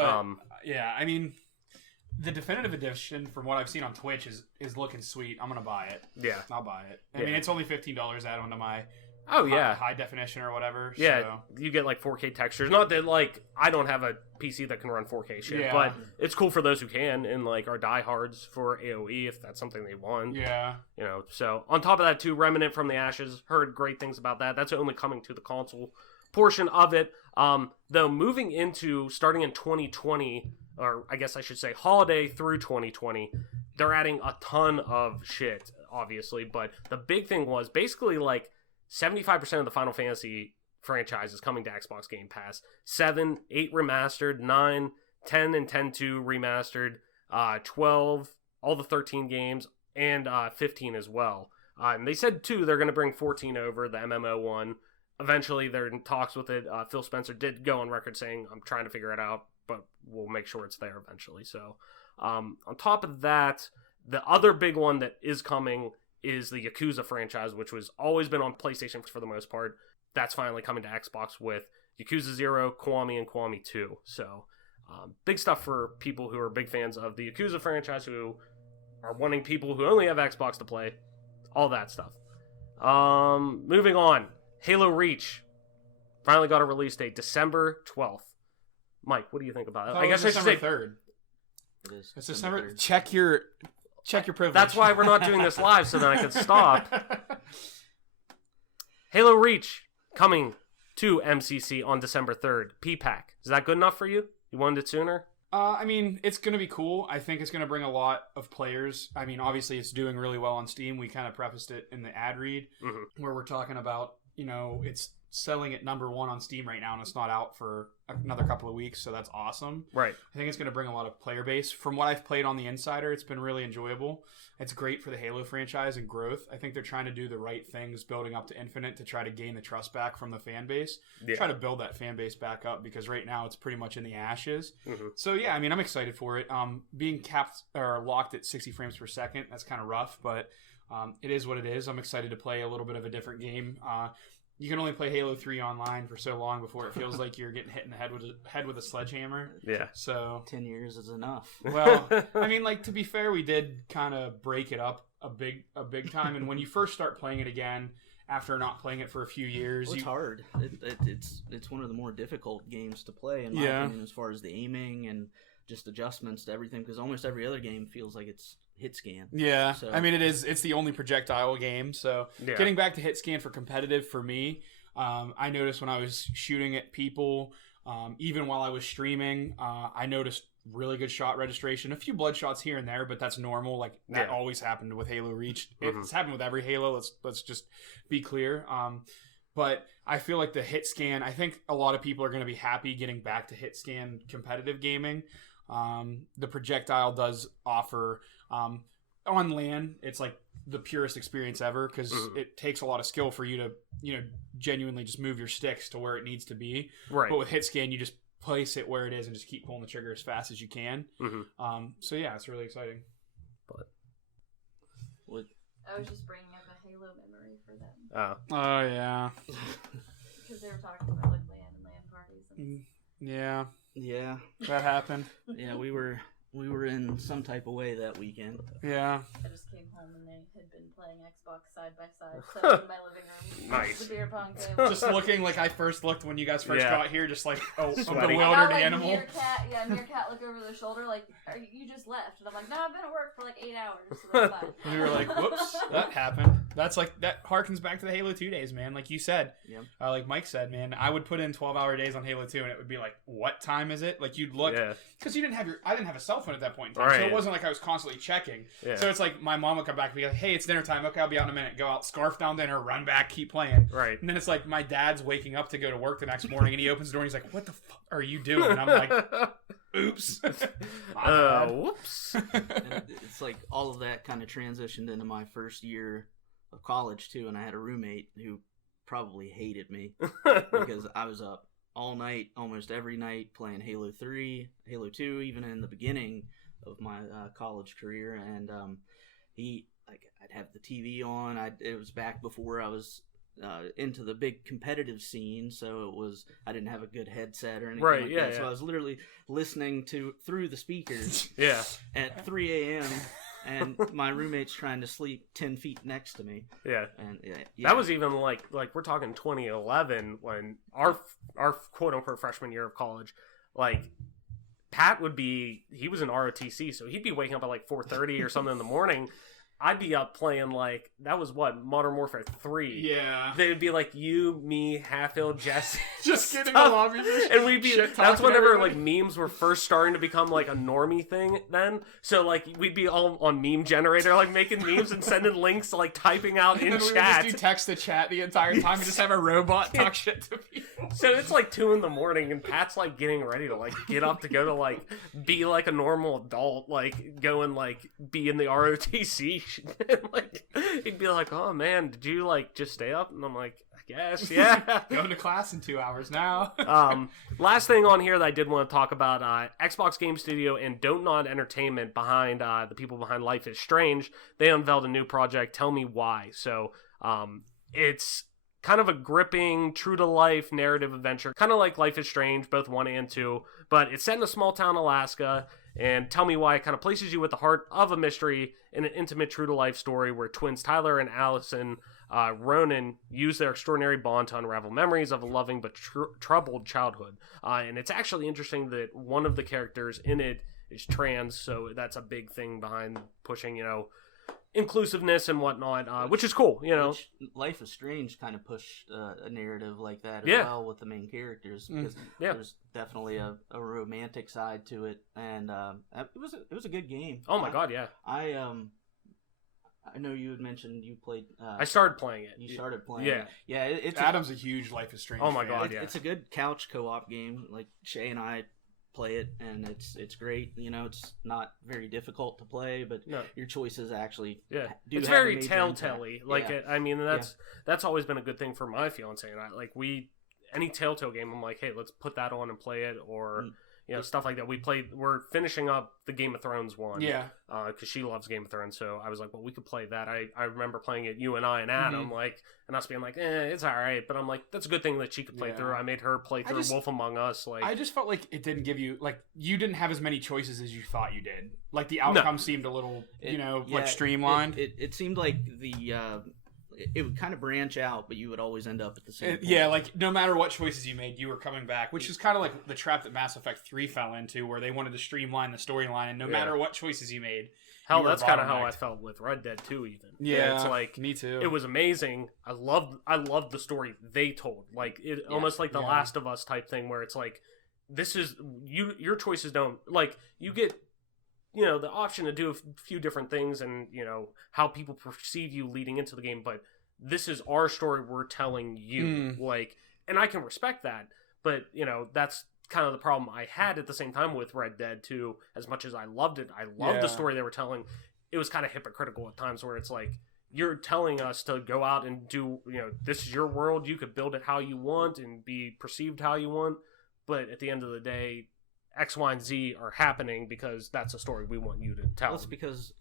yeah, I mean, the definitive edition, from what I've seen on Twitch, is looking sweet. I'm gonna buy it. Yeah, I'll buy it. I mean, it's only $15 add on to my high definition or whatever. Yeah, so. You get 4K textures. Not that I don't have a PC that can run 4K shit, but it's cool for those who can and are diehards for AoE if that's something they want. Yeah, So on top of that too, Remnant from the Ashes, heard great things about that. That's only coming to the console portion of it. Though moving into starting in 2020, or I guess I should say holiday through 2020, they're adding a ton of shit, obviously. But the big thing was basically 75% of the Final Fantasy franchise is coming to Xbox Game Pass. 7, 8 remastered, 9, 10 and 10-2 remastered, 12, all the 13 games, and 15 as well. And they said, too, they're going to bring 14 over, the MMO one. Eventually, they're in talks with it. Phil Spencer did go on record saying, I'm trying to figure it out, but we'll make sure it's there eventually. So, on top of that, the other big one that is coming is the Yakuza franchise, which was always been on PlayStation for the most part. That's finally coming to Xbox with Yakuza 0, Kiwami, and Kiwami 2. So, big stuff for people who are big fans of the Yakuza franchise, who are wanting people who only have Xbox to play. All that stuff. Moving on. Halo Reach. Finally got a release date, December 12th. Mike, what do you think about it? I guess I should say 3rd. It is. It's December. 3rd. Check your privilege. That's why we're not doing this live, so then I could stop. Halo Reach coming to MCC on December 3rd. P-Pack. Is that good enough for you? You wanted it sooner? I mean, it's going to be cool. I think it's going to bring a lot of players. I mean, obviously, it's doing really well on Steam. We kind of prefaced it in the ad read where we're talking about, it's selling at number 1 on Steam right now, and it's not out for another couple of weeks, so that's awesome. Right. I think it's going to bring a lot of player base. From what I've played on the Insider, it's been really enjoyable. It's great for the Halo franchise and growth. I think they're trying to do the right things building up to Infinite to try to gain the trust back from the fan base. Yeah. Try to build that fan base back up because right now it's pretty much in the ashes. So yeah, I mean, I'm excited for it. Being capped or locked at 60 frames per second, that's kind of rough, but it is what it is. I'm excited to play a little bit of a different game. You can only play Halo 3 online for so long before it feels like you're getting hit in the head with a sledgehammer. Yeah. So 10 years is enough. well, I mean, like, to be fair, we did kind of break it up a big time. And when you first start playing it again, after not playing it for a few years, Well, it's hard. It's one of the more difficult games to play, in my opinion, as far as the aiming and just adjustments to everything, because almost every other game feels like it's hit scan. Yeah, So- I mean, it's the only projectile game. So getting back to hit scan for competitive for me, I noticed when I was shooting at people, even while I was streaming, I noticed really good shot registration. A few blood shots here and there, but that's normal. Like that always happened with Halo Reach. It's happened with every Halo. Let's just be clear. But I feel like the hit scan, I think a lot of people are going to be happy getting back to hit scan competitive gaming. The projectile does offer on LAN, it's like the purest experience ever because it takes a lot of skill for you to genuinely just move your sticks to where it needs to be. Right. But with hit scan, you just place it where it is and just keep pulling the trigger as fast as you can. So yeah, it's really exciting. I was just bringing up a Halo memory for them Oh yeah. because they were talking about like LAN parties. And Yeah, Yeah, that happened. yeah, we were in some type of way that weekend. Yeah. I just came home and they had been playing Xbox side by side, sat in my living room. Nice. The beer pong table. Just looking like I first looked when you guys first Yeah. got here, just like a Sweaty. bewildered like, animal. Meerkat looked over their shoulder like, you just left. And I'm like, no, I've been at work for like 8 hours. So that's fine. And we were like, whoops, that happened. That's like, that harkens back to the Halo 2 days, man. Like you said, Yep. like Mike said, man, I would put in 12-hour days on Halo 2 and it would be like, what time is it? Like you'd look, because I didn't have a cell phone at that point in time. Right. So it wasn't like I was constantly checking. Yeah. So it's like my mom would come back and be like, hey, it's dinner time. Okay, I'll be out in a minute. Go out, scarf down dinner, run back, keep playing. Right. And then it's like my dad's waking up to go to work the next morning and he opens the door and he's like, what the fuck are you doing? And I'm like, oops. Whoops. And it's like all of that kind of transitioned into my first year of college too, and I had a roommate who probably hated me because I was up all night, almost every night, playing Halo 3, Halo 2, even in the beginning of my college career, and I'd have the TV on. It was back before I was into the big competitive scene, so I didn't have a good headset or anything like that. So I was literally listening through the speakers at 3 a.m. and my roommate's trying to sleep 10 feet next to me. Yeah. And that was even like we're talking 2011 when our quote unquote freshman year of college, like Pat he was in ROTC, so he'd be waking up at like 4:30 or something in the morning. I'd be up playing like, that was what, Modern Warfare 3. Yeah. They would be like you, me, Hatfield, Jesse. Just getting the lobby. And we'd be, that's whenever like memes were first starting to become like a normie thing then. So like we'd be all on meme generator, like making memes and sending links, like typing out in and then chat. We would just do text to chat the entire time and just have a robot talk shit to people. So it's like 2 a.m. and Pat's like getting ready to like get up to go to like be like a normal adult, like go and like be in the ROTC. And like he'd be like, oh man, did you like just stay up? And I'm like, I guess, yeah. Going to class in 2 hours now. Last thing on here that I did want to talk about, Xbox Game Studio and Don't Nod Entertainment behind the people behind Life is Strange, they unveiled a new project, Tell Me Why. So it's kind of a gripping, true-to-life narrative adventure, kind of like Life is Strange, both 1 and 2, but it's set in a small town, Alaska, and Tell Me Why it kind of places you at the heart of a mystery in an intimate, true-to-life story where twins Tyler and Allison Ronan use their extraordinary bond to unravel memories of a loving but troubled childhood. And it's actually interesting that one of the characters in it is trans, so that's a big thing behind pushing, inclusiveness and whatnot, which is cool, Which Life is Strange kind of pushed a narrative like that as well with the main characters, because there's definitely a romantic side to it, and it was a good game. Oh my god, yeah. I know you had mentioned you played. I started playing it. You started playing. Yeah, it. Yeah. It's Adam's a huge Life is Strange. Oh my fan. god, yeah. It's a good couch co-op game. Like Shay and I play it, and it's great. It's not very difficult to play, but your choices actually do it's have very a major telltale-y. impact. That's always been a good thing for my fiance and I. Any Telltale game, I'm like, hey, let's put that on and play it, or stuff like that. We're finishing up the Game of Thrones one, because she loves Game of Thrones. So I was like, well, we could play that. I remember playing it, you and I and Adam, and us being like, it's all right. But I'm like, that's a good thing that she could play through. I made her play through Wolf Among Us. I just felt like it didn't give you you didn't have as many choices as you thought you did. Like the outcome seemed a little, streamlined. It seemed like it would kind of branch out, but you would always end up at the same point. Yeah, no matter what choices you made, you were coming back, which is kind of like the trap that Mass Effect 3 fell into, where they wanted to streamline the storyline, and no matter what choices you made, hell, that's kind of how I felt with Red Dead 2 even. Yeah, it's like, me too. It was amazing. I loved the story they told. Almost like the Last of Us type thing, where it's like, this is, your choices don't, you get, the option to do a few different things and, how people perceive you leading into the game, but this is our story we're telling you. And I can respect that, but, that's kind of the problem I had at the same time with Red Dead 2. As much as I loved it, I loved the story they were telling. It was kind of hypocritical at times, where it's like, you're telling us to go out and do, this is your world, you could build it how you want and be perceived how you want, but at the end of the day, X, Y, and Z are happening because that's a story we want you to tell. That's because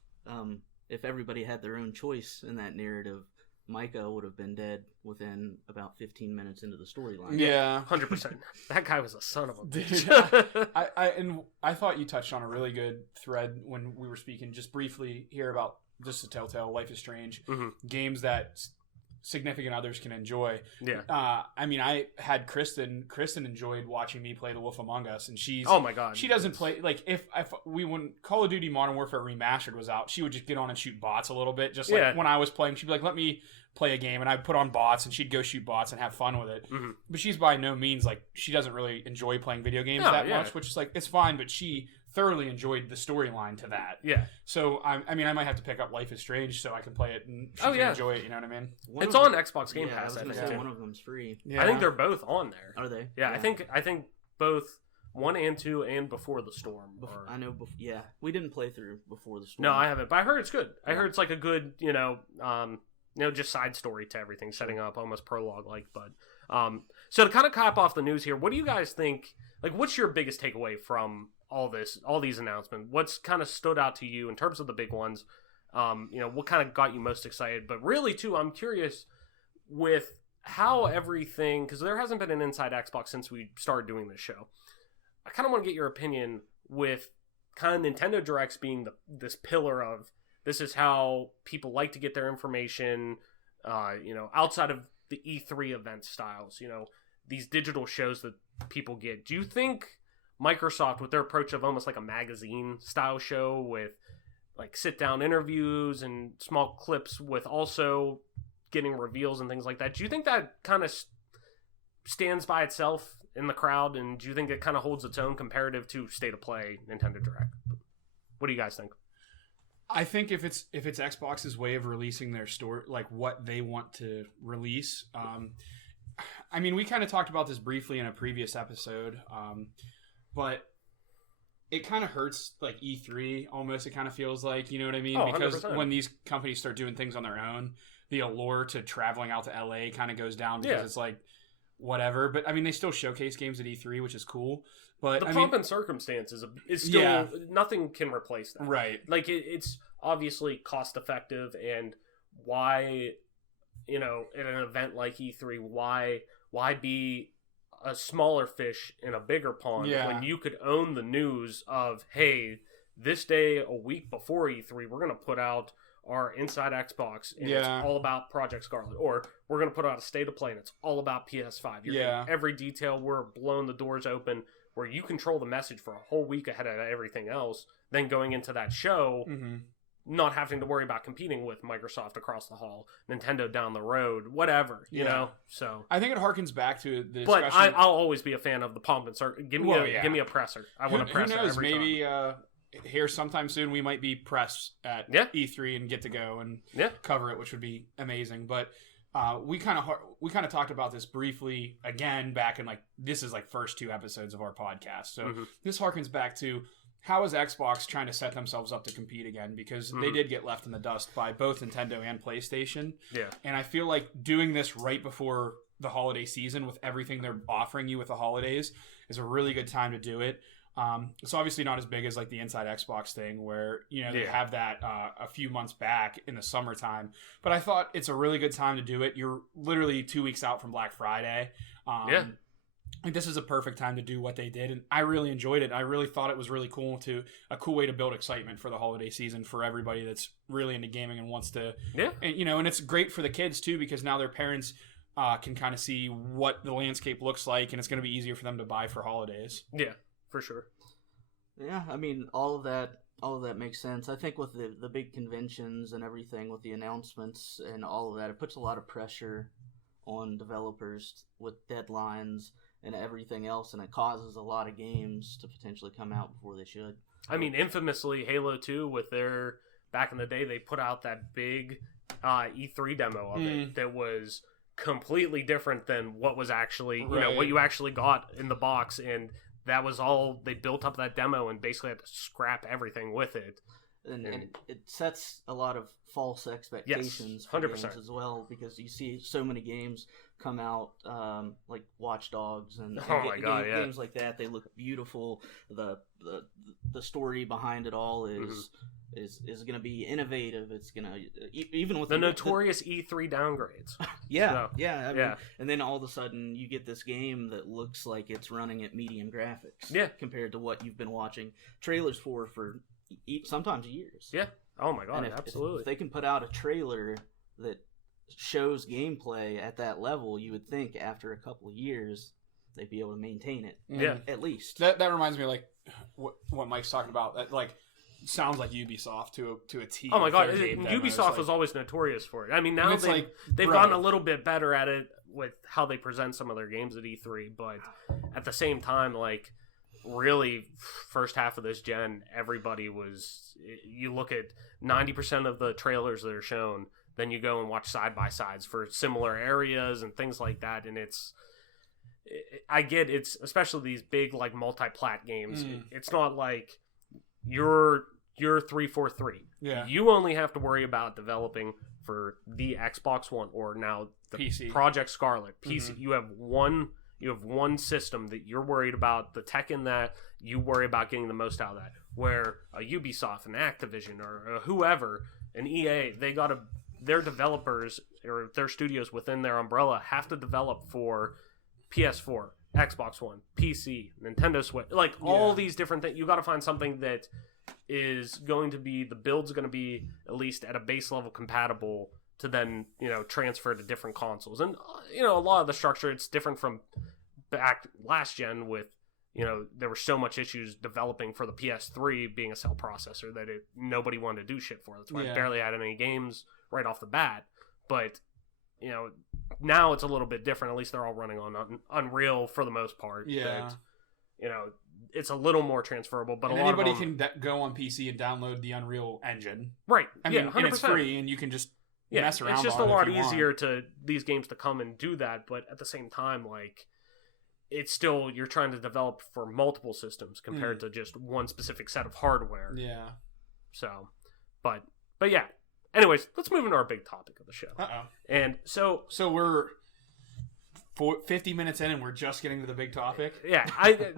if everybody had their own choice in that narrative, Micah would have been dead within about 15 minutes into the storyline. Yeah, 100%. That guy was a son of a bitch. I thought you touched on a really good thread when we were speaking just briefly here about just the Telltale Life is Strange games that significant others can enjoy. Yeah. I had Kristen enjoyed watching me play The Wolf Among Us, and she's, oh my god, she doesn't play, if when Call of Duty Modern Warfare Remastered was out, she would just get on and shoot bots a little bit, just like when I was playing. She'd be like, let me play a game, and I'd put on bots, and she'd go shoot bots and have fun with it. But she's by no means, she doesn't really enjoy playing video games that much, which is it's fine, but she thoroughly enjoyed the storyline to that. Yeah. So I might have to pick up Life is Strange so I can play it and she can enjoy it. You know what I mean? It's on Xbox Game Pass. I was gonna say one of them's free. Yeah. I think they're both on there. Are they? Yeah, I think both 1 and 2 and Before the Storm. I know. We didn't play through Before the Storm. No, I haven't, but I heard it's good. I heard it's like a good, just side story to everything, setting up almost prologue like. But so to kind of cap off the news here, what do you guys think? What's your biggest takeaway from all these announcements? What's kind of stood out to you in terms of the big ones? What kind of got you most excited? But really, too, I'm curious with how everything, because there hasn't been an Inside Xbox since we started doing this show. I kind of want to get your opinion with kind of Nintendo Directs being this pillar of, this is how people like to get their information, outside of the E3 event styles, these digital shows that people get. Do you think Microsoft, with their approach of almost like a magazine style show with sit down interviews and small clips with also getting reveals and things like that, do you think that kind of stands by itself in the crowd, and do you think it kind of holds its own comparative to State of Play, Nintendo Direct? What do you guys think? I think if it's Xbox's way of releasing their store, what they want to release. We kind of talked about this briefly in a previous episode, but it kind of hurts E3 almost. It kind of feels like, you know what I mean? Because 100%. When these companies start doing things on their own, the allure to traveling out to LA kind of goes down because it's whatever. But they still showcase games at E3, which is cool. But the pomp and circumstances is still nothing can replace that, right? It's obviously cost effective, and why, at an event like E3, why be a smaller fish in a bigger pond when you could own the news of, hey, this day a week before E3 we're going to put out are Inside Xbox, and Yeah. it's all about Project Scarlet. Or we're going to put out a State of Play, and it's all about PS5. You're Yeah. getting every detail. We're blowing the doors open, where you control the message for a whole week ahead of everything else. Then going into that show, not having to worry about competing with Microsoft across the hall, Nintendo down the road, whatever, you know? So... I think it harkens back to the But discussion. I'll always be a fan of the pomp and circumstance. Give me a presser. I want a presser Who knows? every time. Maybe here sometime soon we might be press at E3 and get to go and cover it, which would be amazing. But we kind of talked about this briefly again back in this is first 2 episodes of our podcast. So this harkens back to how is Xbox trying to set themselves up to compete again, because they did get left in the dust by both Nintendo and PlayStation. Yeah, and I feel like doing this right before the holiday season with everything they're offering you with the holidays is a really good time to do it. It's obviously not as big as the Inside Xbox thing where, they have that a few months back in the summertime. But I thought it's a really good time to do it. You're literally 2 weeks out from Black Friday. This is a perfect time to do what they did. And I really enjoyed it. I really thought it was really cool a cool way to build excitement for the holiday season for everybody that's really into gaming and wants to. Yeah. And, and it's great for the kids too, because now their parents can kind of see what the landscape looks like, and it's going to be easier for them to buy for holidays. Yeah. For sure. Yeah, I mean, all of that makes sense. I think with the big conventions and everything, with the announcements and all of that, it puts a lot of pressure on developers with deadlines and everything else, and it causes a lot of games to potentially come out before they should. I mean, infamously, Halo 2, with their... Back in the day, they put out that big E3 demo of it that was completely different than what was actually... what you actually got in the box, and... That was all, they built up that demo and basically had to scrap everything with it. And it sets a lot of false expectations for 100%. games as well, because you see so many games come out, like Watch Dogs and games like that. They look beautiful. The story behind it all is going to be innovative. It's going to even with the notorious E3 downgrades. I mean, and then all of a sudden you get this game that looks like it's running at medium graphics. Yeah, compared to what you've been watching trailers for sometimes years. Yeah. Oh my god, absolutely. If they can put out a trailer that shows gameplay at that level, you would think after a couple of years they'd be able to maintain it. Yeah, at least. That reminds me of what Mike's talking about. That sounds like Ubisoft to a T. Oh my god, Ubisoft was always notorious for it. I mean, now they've gotten a little bit better at it with how they present some of their games at E3, but at the same time, really, first half of this gen, everybody was... You look at 90% of the trailers that are shown, then you go and watch side-by-sides for similar areas and things like that, and I get it's... Especially these big, multi-plat games, it's not like... You're 343. Yeah. You only have to worry about developing for the Xbox One or now the PC. Project Scarlet PC. You have one system that you're worried about the tech in that. You worry about getting the most out of that. Where a Ubisoft, an Activision, or whoever, an EA, their developers or their studios within their umbrella have to develop for PS4. Xbox One, PC, Nintendo Switch, all these different things. You got to find something that is going to be, the build's going to be at least at a base level compatible to then, transfer to different consoles. And, a lot of the structure, it's different from back last gen with, there were so much issues developing for the PS3 being a cell processor that nobody wanted to do shit for. That's why it barely had any games right off the bat. But, now it's a little bit different. At least they're all running on Unreal for the most part. Yeah. That, it's a little more transferable. But and anybody can go on PC and download the Unreal Engine. Right. I mean, and it's free, and you can just mess around. It's just a lot easier to these games to come and do that. But at the same time, it's still, you're trying to develop for multiple systems compared to just one specific set of hardware. Yeah. So, but yeah. Anyways, let's move into our big topic of the show. And so we're 50 minutes in and we're just getting to the big topic? Yeah,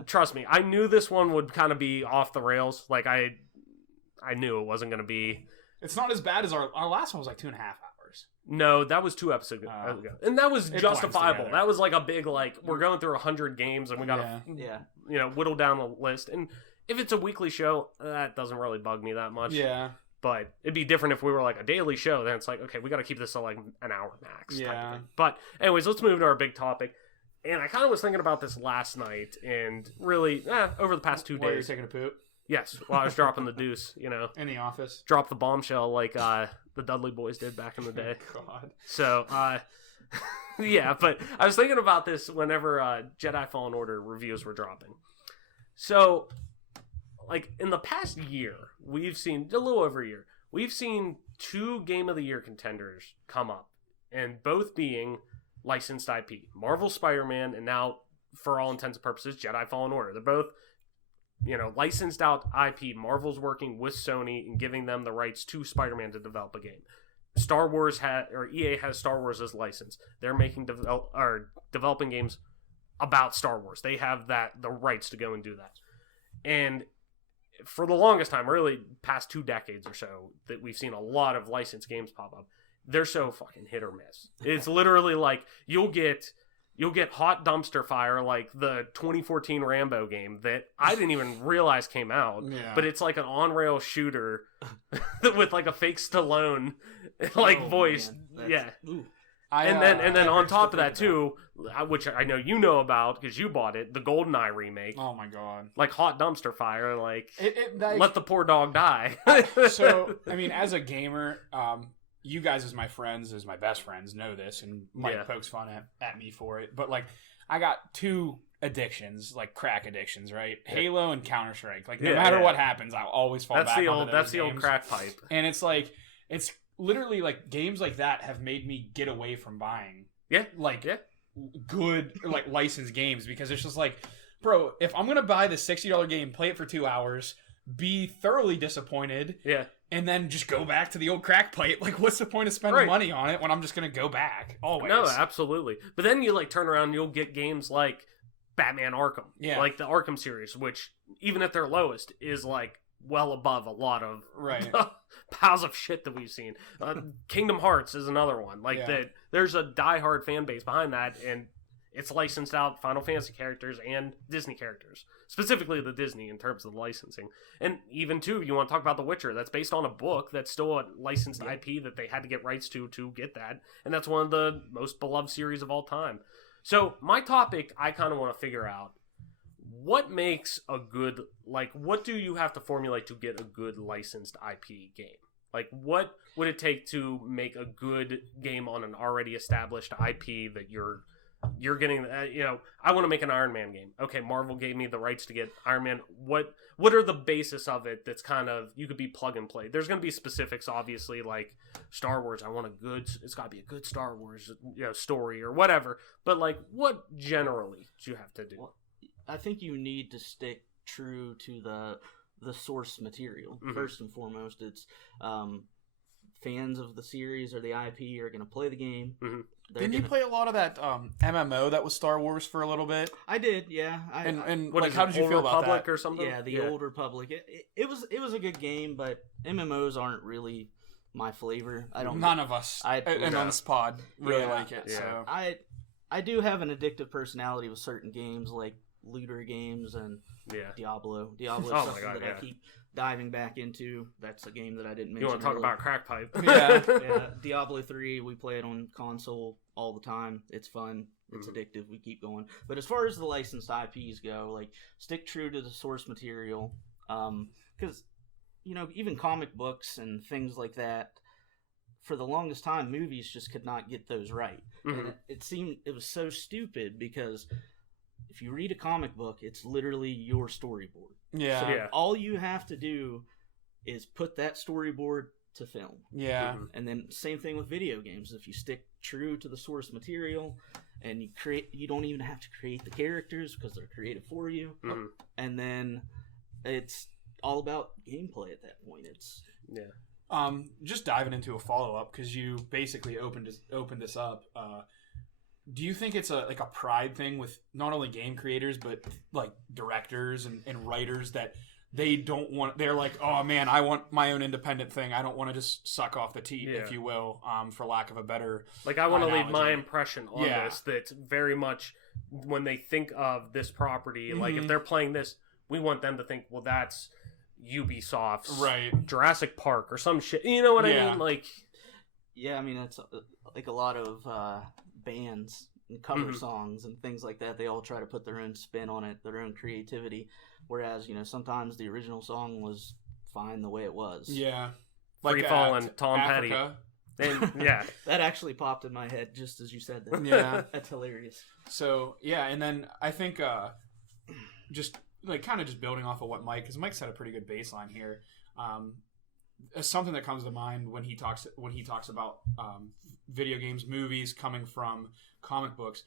trust me. I knew this one would kind of be off the rails. I knew it wasn't going to be... It's not as bad as our last one was 2.5 hours. No, that was 2 episodes ago. And that was justifiable. That was a big, we're going through 100 games and we got to, whittle down the list. And if it's a weekly show, that doesn't really bug me that much. Yeah. But it'd be different if we were like a daily show. Then it's like, okay, we got to keep this to like an hour max. Type of thing. But anyways, let's move to our big topic. And I kind of was thinking about this last night, and really over the past 2 days. While you're taking a poop? Yes, while I was dropping the deuce, you know. In the office. Drop the bombshell like the Dudley boys did back in the day. God. So, yeah, but I was thinking about this whenever Jedi Fallen Order reviews were dropping. So, like, in the past year, we've seen, a little over a year, we've seen 2 Game of the Year contenders come up, and both being licensed IP. Marvel Spider-Man, and now, for all intents and purposes, Jedi Fallen Order. They're both, you know, licensed out IP. Marvel's working with Sony and giving them the rights to Spider-Man to develop a game. EA has Star Wars as license. They're making developing games about Star Wars. They have the rights to go and do that. And for the longest time, really past 2 decades or so, that we've seen a lot of licensed games pop up. They're so fucking hit or miss. It's literally like you'll get hot dumpster fire like the 2014 Rambo game that I didn't even realize came out. Yeah. But it's like an on-rail shooter with like a fake Stallone voice. Yeah. Ooh. And then on top of that too, which I know you know about because you bought it, the GoldenEye remake. Oh my god! Like hot dumpster fire, like like let the poor dog die. So I mean, as a gamer, you guys as my friends, as my best friends, know this, and Mike pokes fun at me for it. But like, I got 2 addictions, like crack addictions, right? Yeah. Halo and Counter-Strike. Like no matter what happens, I'll always fall back onto those That's the games. old crack pipe. And it's like it's literally like games like that have made me get away from buying good like licensed games, because it's just like, bro, if I'm gonna buy the $60 game, play it for 2 hours, be thoroughly disappointed, and then just go back to the old crack pipe, like what's the point of spending money on it when I'm just gonna go back always? No, absolutely. But then you like turn around and you'll get games like Batman Arkham, like the Arkham series, which even at their lowest is like well above a lot of piles of shit that we've seen. Kingdom Hearts is another one. Like that, there's a diehard fan base behind that, and it's licensed out Final Fantasy characters and Disney characters, specifically the Disney in terms of the licensing. And even too, you want to talk about The Witcher? That's based on a book that's still a licensed IP that they had to get rights to get that, and that's one of the most beloved series of all time. So my topic, I kind of want to figure out. What makes a good, like, what do you have to formulate to get a good licensed IP game? Like, what would it take to make a good game on an already established IP that you're getting, you know, I want to make an Iron Man game. Okay, Marvel gave me the rights to get Iron Man. What are the basis of it that's kind of, you could be plug and play? There's going to be specifics, obviously, like Star Wars. I want it's got to be a good Star Wars, you know, story or whatever. But, like, what generally do you have to do? Well, I think you need to stick true to the source material. First and foremost, it's fans of the series or the IP are going to play the game. Didn't you play a lot of that MMO that was Star Wars for a little bit? I did, yeah. And what, like, how did you feel about Republic that? Or something? Yeah, the Old Republic. It was a good game, but MMOs aren't really my flavor. None of us on this pod really like it. Yeah. So I do have an addictive personality with certain games like looter games and Diablo. Diablo is something that I keep diving back into. That's a game that I didn't mention. You want to talk about crack pipe? Diablo 3, we play it on console all the time. It's fun. It's addictive. We keep going. But as far as the licensed IPs go, like, stick true to the source material. Because, you know, even comic books and things like that, for the longest time, movies just could not get those right. And it was so stupid because if you read a comic book, it's literally your storyboard. Yeah. So all you have to do is put that storyboard to film. Yeah. And then same thing with video games. If you stick true to the source material and you don't even have to create the characters because they're created for you. And then it's all about gameplay at that point. Just diving into a follow-up, because you basically opened this up. Do you think it's a pride thing with not only game creators but like directors and writers that they don't want? They're like, oh man, I want my own independent thing. I don't want to just suck off the teat, if you will, for lack of a better. Like, I want to leave my impression on this. That's very much when they think of this property. Like, if they're playing this, we want them to think, well, that's, Ubisoft's Right. Jurassic Park or some shit. You know what I Yeah. mean? Like, Yeah, I mean, it's like a lot of bands and cover Mhm. songs and things like that. They all try to put their own spin on it, their own creativity. Whereas, sometimes the original song was fine the way it was. Yeah. Free Fallin', Tom Petty. Africa. and yeah, That actually popped in my head just as you said that. Yeah. That's hilarious. So yeah, and then I think just like kind of just building off of what because Mike set a pretty good baseline here. Something that comes to mind when he talks about video games, movies coming from comic books.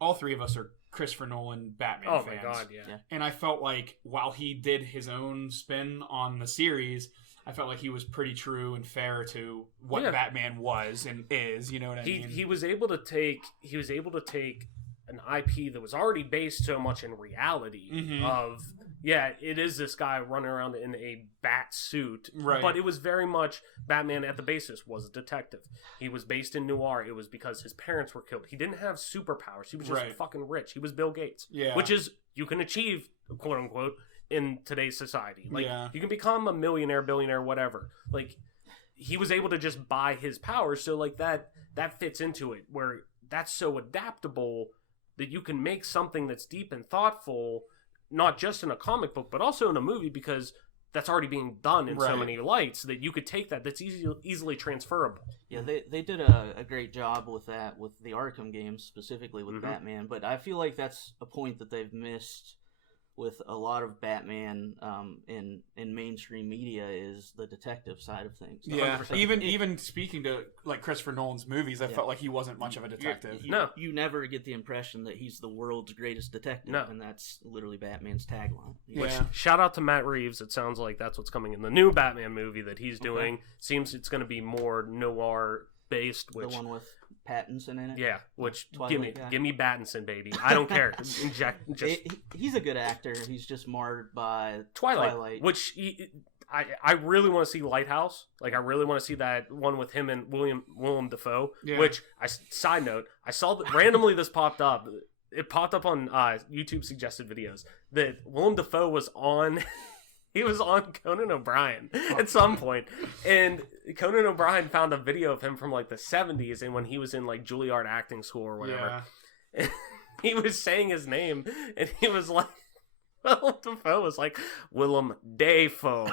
All three of us are Christopher Nolan Batman oh fans. my god, yeah. And I felt like while he did his own spin on the series, I felt like he was pretty true and fair to what Yeah. Batman was and is. You know what I mean? He was able to take an IP that was already based so much in reality Mhm. of it is this guy running around in a bat suit, Right. but it was very much Batman at the basis was a detective. He was based in noir. It was because his parents were killed. He didn't have superpowers. He was just Right. fucking rich. He was Bill Gates, Yeah. which is you can achieve, quote unquote, in today's society. Like Yeah. you can become a millionaire, billionaire, whatever. Like he was able to just buy his powers, so like that fits into it where that's so adaptable that you can make something that's deep and thoughtful, not just in a comic book but also in a movie, because that's already being done in so Right. many lights that you could take that's easily transferable. Yeah, they did a great job with that, with the Arkham games, specifically with Mhm. Batman. But I feel like that's a point that they've missed with a lot of Batman in mainstream media is the detective side of things. Yeah, 100%. even speaking to like Christopher Nolan's movies, I Yeah. felt like he wasn't much of a detective. You, No. you never get the impression that he's the world's greatest detective, No. and that's literally Batman's tagline. Yeah. Shout out to Matt Reeves. It sounds like that's what's coming in the new Batman movie that he's Okay. doing. Seems it's going to be more noir based, The which one with Pattinson in it. yeah, which Twilight guy. give me Battinson, baby. I don't care. Inject just He's a good actor. He's just marred by Twilight. Which I really want to see Lighthouse. Like I really want to see that one with him and Willem Dafoe. Yeah. Which side note, I saw that randomly this popped up. It popped up on YouTube suggested videos that Willem Dafoe was on. He was on Conan O'Brien at some point, and Conan O'Brien found a video of him from like the 70s, and when he was in like Juilliard acting school or whatever. Yeah. He was saying his name, and he was like, Willem Dafoe was like, Willem Dafoe.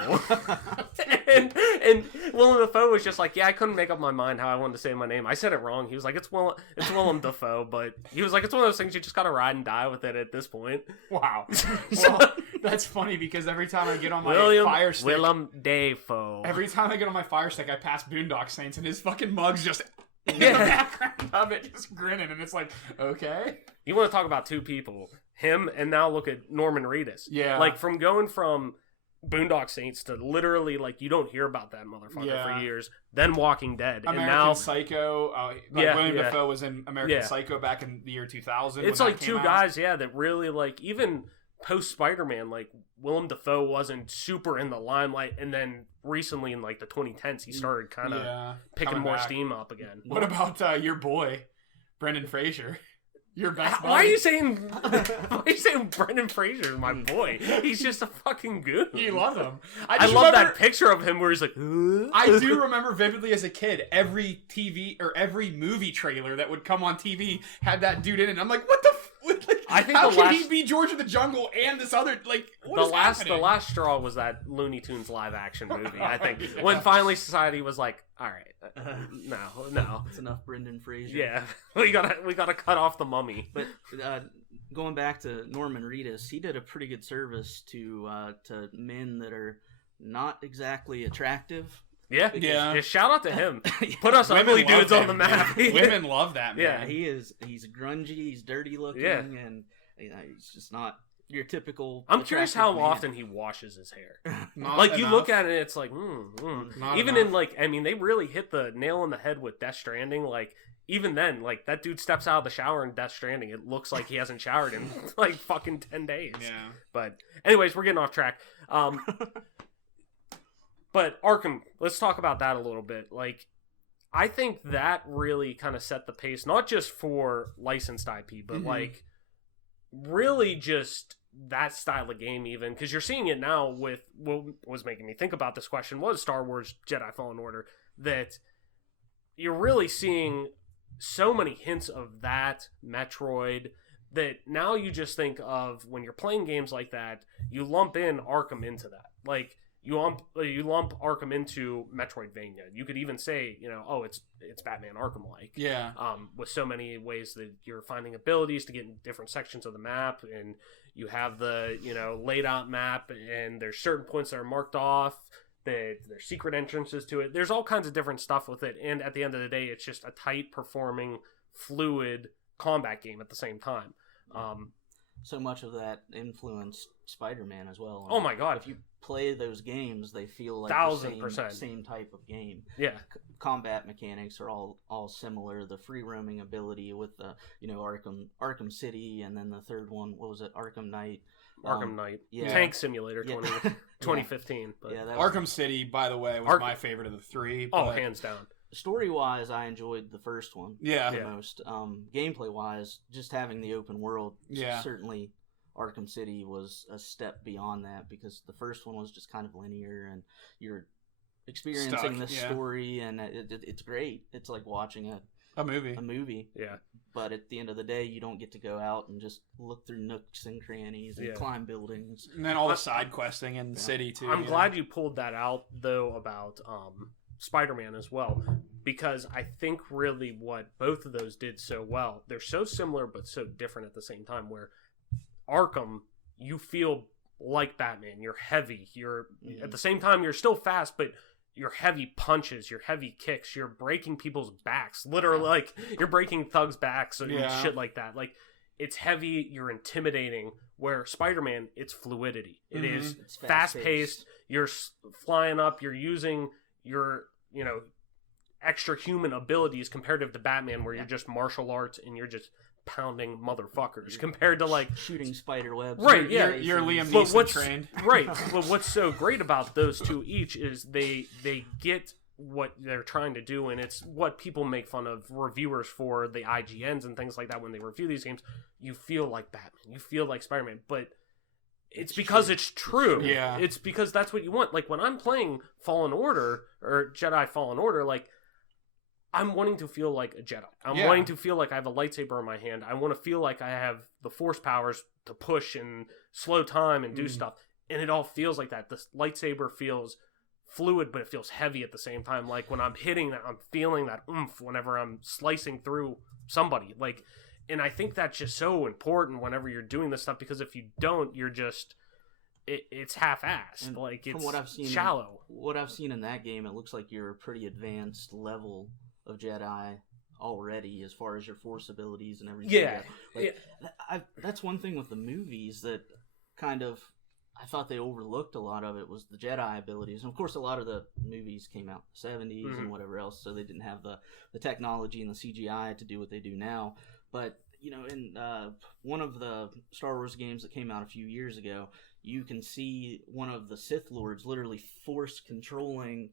and Willem Dafoe was just like, yeah, I couldn't make up my mind how I wanted to say my name. I said it wrong. He was like, it's Willem Dafoe, but he was like, it's one of those things you just gotta ride and die with it at this point. Wow. So- Well, that's funny because every time I get on my fire stick, Willem Dafoe. every time I get on my fire stick, I pass Boondock Saints, and his fucking mug's just in Yeah. the background of it, just grinning, and it's like, okay. You want to talk about two people, him and now look at Norman Reedus. Yeah. Like from going from Boondock Saints to literally like you don't hear about that motherfucker Yeah. for years. Then Walking Dead, American and now Psycho. Yeah, William yeah. Dafoe was in American Yeah. Psycho back in the year 2000. it's when like that two came out. guys, that really like even post Spider-Man, like Willem Dafoe wasn't super in the limelight, and then recently in like the 2010s he started kind of Yeah, picking coming more back. steam up again. What about your boy, Brendan Fraser? Your best buddy. Why are you saying Brendan Fraser is my boy? He's just a fucking goon. You love him. I just love remember- that picture of him where he's like, I do remember vividly as a kid, every TV or every movie trailer that would come on TV had that dude in it. And I'm like, what the? Like, I think how the can last- he be George of the Jungle and this other? Like, what is the happening? last straw was that Looney Tunes live action movie. I think Yeah. when finally society was like, all right, no, It's enough Brendan Fraser. yeah, we gotta cut off the mummy. But going back to Norman Reedus, he did a pretty good service to men that are not exactly attractive. Yeah, Yeah. Shout out to him. Put us Women ugly love dudes on him, the map. man. Women love that man. Yeah. He's grungy, he's dirty looking, Yeah. and he's just not your typical. I'm curious how attractive man. often he washes his hair. Not Like you enough. look at it, it's like, Not even enough. in like, I mean, they really hit the nail on the head with Death Stranding. Like even then, like that dude steps out of the shower in Death Stranding, it looks like he hasn't showered in like fucking 10 days. Yeah. But anyways, we're getting off track. But Arkham, let's talk about that a little bit. Like, I think that really kind of set the pace, not just for licensed IP, but Mhm. like really just that style of game, even because you're seeing it now with what was making me think about this question was Star Wars Jedi Fallen Order, that you're really seeing so many hints of that Metroid, that now you just think of when you're playing games like that, you lump in Arkham into that. Like you lump Arkham into Metroidvania. You could even say, oh, it's Batman Arkham like. Yeah. With so many ways that you're finding abilities to get in different sections of the map, and you have the laid out map, and there's certain points that are marked off. There's secret entrances to it. There's all kinds of different stuff with it, and at the end of the day, it's just a tight performing, fluid combat game at the same time. So much of that influenced Spider-Man as well. Oh my god! If you play those games, they feel like 1000%. the same type of game. Yeah. Combat mechanics are all similar. The free roaming ability with the Arkham City, and then the third one, what was it? Arkham Knight. Arkham Knight. Yeah. Tank Simulator 2015. Yeah, But that Arkham City, by the way, was my favorite of the three. oh, but- hands down. story-wise, I enjoyed the first one Yeah. the most. Gameplay-wise, just having the open world, Yeah. certainly Arkham City was a step beyond that, because the first one was just kind of linear, and you're experiencing Stuck, this yeah. story, and it's great. It's like watching A movie. a movie. Yeah. But at the end of the day, you don't get to go out and just look through nooks and crannies and Yeah. climb buildings. And then all the side questing in the city, too. I'm glad you pulled that out, though, about Spider-Man as well, because I think really what both of those did so well, they're so similar but so different at the same time, where Arkham, you feel like Batman. You're heavy. You're at the same time, you're still fast, but your heavy punches, your heavy kicks, you're breaking people's backs. Literally, like, you're breaking thugs' backs and Yeah. shit like that. Like, it's heavy, you're intimidating, where Spider-Man, it's fluidity. It is It's fast-paced, you're flying up, you're using your, extra human abilities comparative to Batman, where you're just martial arts and you're just pounding motherfuckers compared to, like, Shooting spider webs. Right, yeah. You're Liam But Neeson trained. right. But what's so great about those two each is they get what they're trying to do, and it's what people make fun of reviewers for, the IGNs and things like that when they review these games. You feel like Batman, you feel like Spider-Man, but it's because it's true. Yeah. It's because that's what you want. Like, when I'm playing Fallen Order or Jedi Fallen Order, like, I'm wanting to feel like a Jedi. I'm Yeah. wanting to feel like I have a lightsaber in my hand. I want to feel like I have the Force powers to push and slow time and do stuff. And it all feels like that. The lightsaber feels fluid, but it feels heavy at the same time. Like, when I'm hitting that, I'm feeling that oomph whenever I'm slicing through somebody. Like, and I think that's just so important whenever you're doing this stuff, because if you don't, you're just... It's half-assed. And Like, it's from what I've seen, shallow. What I've seen in that game, it looks like you're a pretty advanced level of Jedi already, as far as your Force abilities and everything. Yeah. Like, that's one thing with the movies that kind of, I thought they overlooked a lot of it, was the Jedi abilities. And of course, a lot of the movies came out in the 70s and whatever else, so they didn't have the technology and the CGI to do what they do now. But, in one of the Star Wars games that came out a few years ago, you can see one of the Sith Lords literally force controlling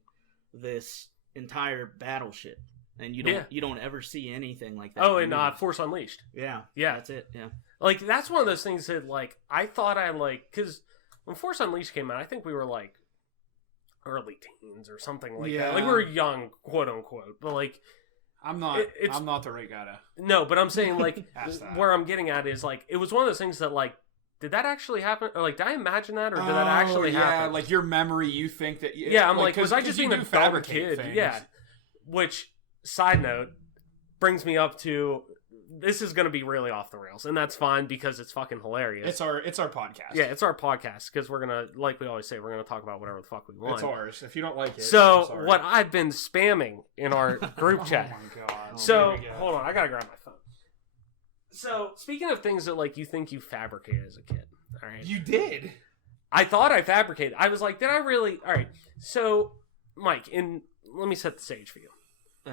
this entire battleship. And you don't ever see anything like that. Oh, in and movies. Force Unleashed. Yeah. That's it, yeah. Like, that's one of those things that, like, I thought because when Force Unleashed came out, I think we were, like, early teens or something like that. Like, we were young, quote unquote. But, like, I'm not the right guy to... no, but I'm saying, like, Ask that. where I'm getting at is, like, it was one of those things that, like, did that actually happen? Or, like, did I imagine that? Or did that actually happen? Like, your memory, you think that... Yeah, I'm like, was I 'cause just you being a do dumb fabricate kid? things. Yeah. Which, side note, brings me up to, this is going to be really off the rails, and that's fine because it's fucking hilarious. It's our podcast. Yeah, it's our podcast, because we're going to, like we always say, we're going to talk about whatever the fuck we want. It's ours. If you don't like it, I'm So, sorry. what I've been spamming in our group chat. Oh my god. So, Here we go. hold on, I gotta grab my phone. So, speaking of things that, like, you think you fabricated as a kid, alright? You did. I thought I fabricated. I was like, did I really? Alright, so, Mike, let me set the stage for you.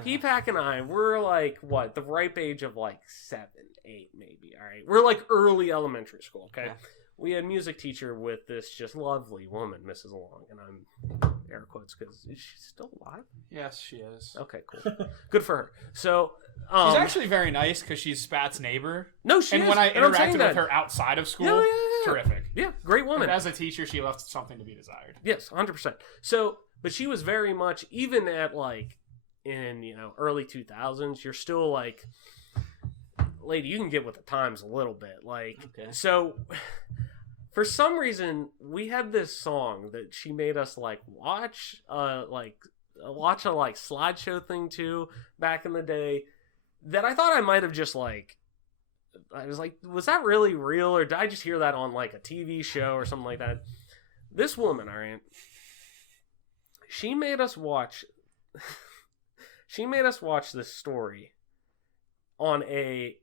P-Pack and I, we're like, what, the ripe age of like 7, 8 maybe, alright? We're like early elementary school, okay? Yeah. We had a music teacher with this just lovely woman, Mrs. Long, and I'm air quotes because is she still alive? Yes, she is. Okay, cool. Good for her. So, She's actually very nice because she's Spat's neighbor. no, she And is. when I And I'm saying interacted that. with her outside of school, Yeah. terrific. Yeah, great woman. And as a teacher, she left something to be desired. Yes, 100%. So, but she was very much, even at like in, early 2000s, you're still like, lady, you can get with the times a little bit. Like, Okay. so for some reason, we had this song that she made us like watch a slideshow thing too back in the day that I thought I might have just like, I was like, was that really real, or did I just hear that on like a TV show or something like that? This woman, all right, she made us watch this story on a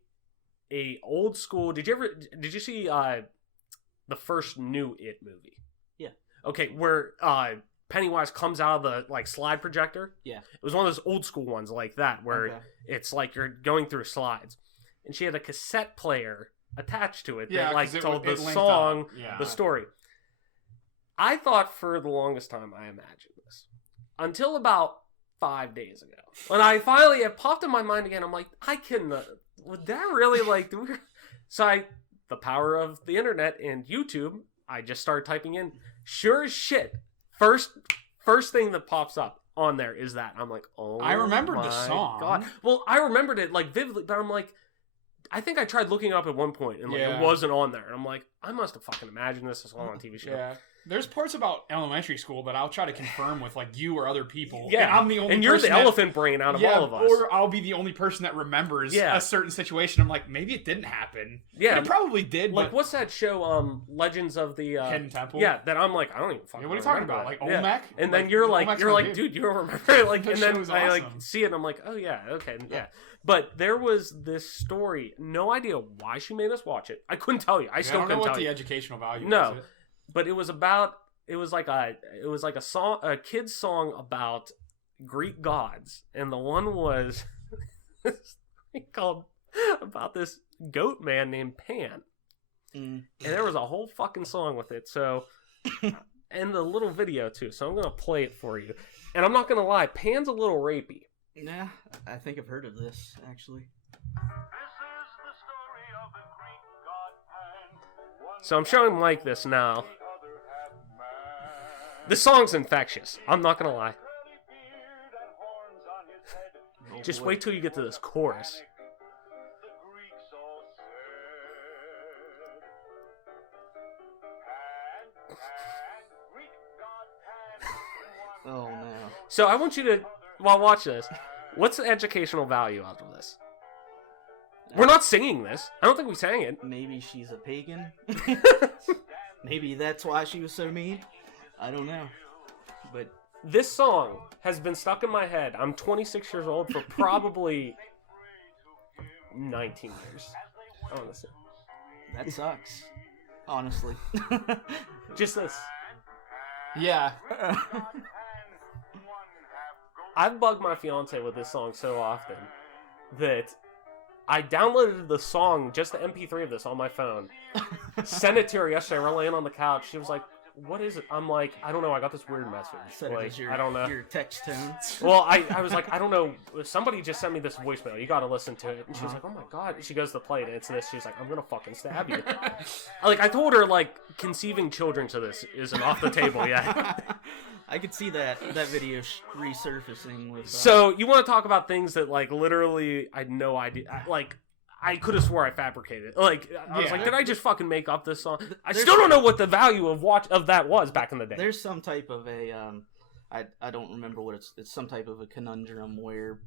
old school. Did you see the first new It movie? Yeah. Okay, where Pennywise comes out of the like slide projector. Yeah. It was one of those old school ones like that where Okay. it's like you're going through slides. And she had a cassette player attached to it that 'cause like told the linked song, up. Yeah. the story. I thought for the longest time I imagined this. Until about 5 days ago. When it popped in my mind again, I'm like, would that really like, the power of the internet and YouTube, I just started typing in, sure as shit, first thing that pops up on there is that. I'm like, oh, I remembered the my song. God. Well, I remembered it like vividly, but I'm like, I think I tried looking it up at one point and like Yeah. it wasn't on there. And I'm like, I must have fucking imagined this as on a TV show. Yeah. There's parts about elementary school that I'll try to confirm with like you or other people. Yeah. And I'm the only And you're the person that- elephant brain out of all of us. Or I'll be the only person that remembers Yeah. a certain situation. I'm like, maybe it didn't happen. Yeah. It probably did, Like, but what's that show, Legends of the... Hidden Temple? Yeah, that I'm like, I don't even fucking Yeah, what are you talking remember about? that. Like Yeah. Olmec? And then Like, you're Olmec's like, my dude, you don't remember it? Like, That and then show's I like awesome. see it and I'm like, oh yeah, okay, yeah. But there was this story, no idea why she made us watch it. I couldn't tell you. I still don't know couldn't what tell the you. educational value No. is. It? But it was like a song, a kid's song about Greek gods, and the one was called about this goat man named Pan, Mm. and there was a whole fucking song with it. So, and the little video too. So I'm gonna play it for you, and I'm not gonna lie, Pan's a little rapey. Nah, I think I've heard of this actually. So I'm showing Mike this now. This song's infectious. I'm not gonna lie. Oh, Just boy. wait till you get to this chorus. Oh no. So I want you to, watch this. What's the educational value out of this? We're not singing this. I don't think we sang it. Maybe she's a pagan. Maybe that's why she was so mean. I don't know. But This song has been stuck in my head. I'm 26 years old for probably 19 years. Honestly. that sucks. Honestly. Just this. Yeah. I've bugged my fiance with this song so often that I downloaded the song, just the MP3 of this on my phone. Sent it to her yesterday. We're laying on the couch. She was like, what is it? I'm like, I don't know. I got this weird message. Said it Like, was your, I don't know. your text tone. Well, I was like, I don't know. Somebody just sent me this voicemail. You got to listen to it. And she was like, oh my God. She goes to play it. And it's this. She's like, I'm going to fucking stab you. I told her, like, conceiving children to this isn't off the table yet. I could see that video resurfacing with. So, you want to talk about things that, like, literally, I had no idea. I could have swore I fabricated. Like, I was Yeah. like, did I just fucking make up this song? I There's- still don't know what the value of that was back in the day. There's some type of a I don't remember what it's some type of a conundrum where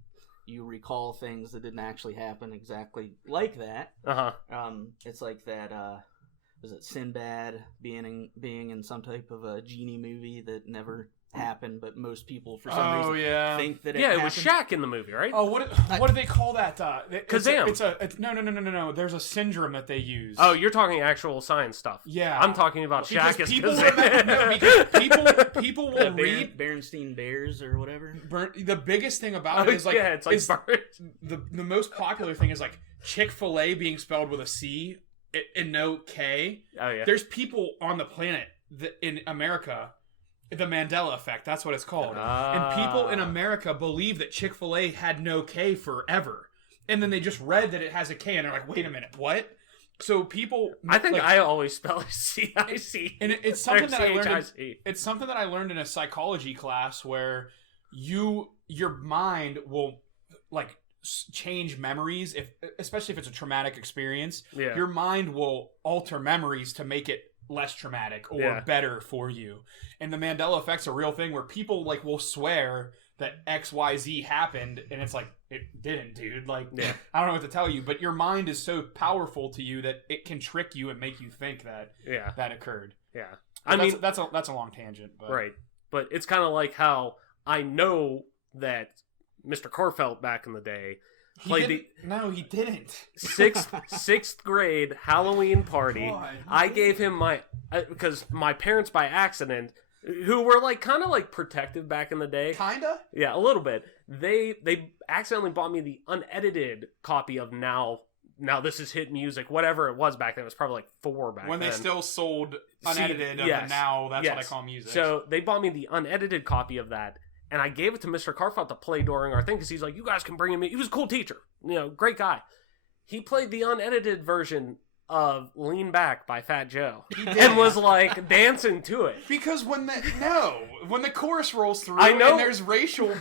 you recall things that didn't actually happen exactly like that. Uh-huh. It's like that was it Sinbad being in some type of a genie movie that never happened, but most people for some reason yeah. think that Yeah, it it was happened. Shaq in the movie, right? Oh, what do they call that? Kazam. It's no. There's a syndrome that they use. Oh, you're talking actual science stuff. yeah. I'm talking about Because Shaq as people Kazam. remember, because people will read. Bernstein Bears or whatever. The biggest thing about Oh, it is like yeah, it's like the most popular thing is like Chick-fil-A being spelled with a C and no K. Oh yeah. There's people on the planet in America, the Mandela effect, that's what it's called. And people in America believe that Chick-fil-A had no K forever. And then they just read that it has a K and they're like, wait a minute, what? So people, I think like, I always spell it CIC. and it's something that I learned. CHIC. It's something that I learned in a psychology class where your mind will like change memories especially if it's a traumatic experience. Yeah. Your mind will alter memories to make it less traumatic or better for you. And the Mandela effect's a real thing where people like will swear that XYZ happened and it's like it didn't, dude. Like I don't know what to tell you, but your mind is so powerful to you that it can trick you and make you think that that occurred. Yeah. But I mean that's a long tangent, but right. But it's kind of like how I know that Mr. Korfelt back in the day played No, he didn't. sixth grade Halloween party. God, I gave him because my parents by accident, who were like kind of like protective back in the day. Kinda? Yeah, a little bit. They accidentally bought me the unedited copy of Now This Is Hit Music, whatever it was back then. It was probably like 4 back then. When they still sold unedited of the Now, that's what I call music. So they bought me the unedited copy of that, and I gave it to Mr. Carfelt to play during our thing because he's like, you guys can bring him in. He was a cool teacher. Great guy. He played the unedited version of Lean Back by Fat Joe and was like dancing to it. Because when the chorus rolls through I know. and there's racial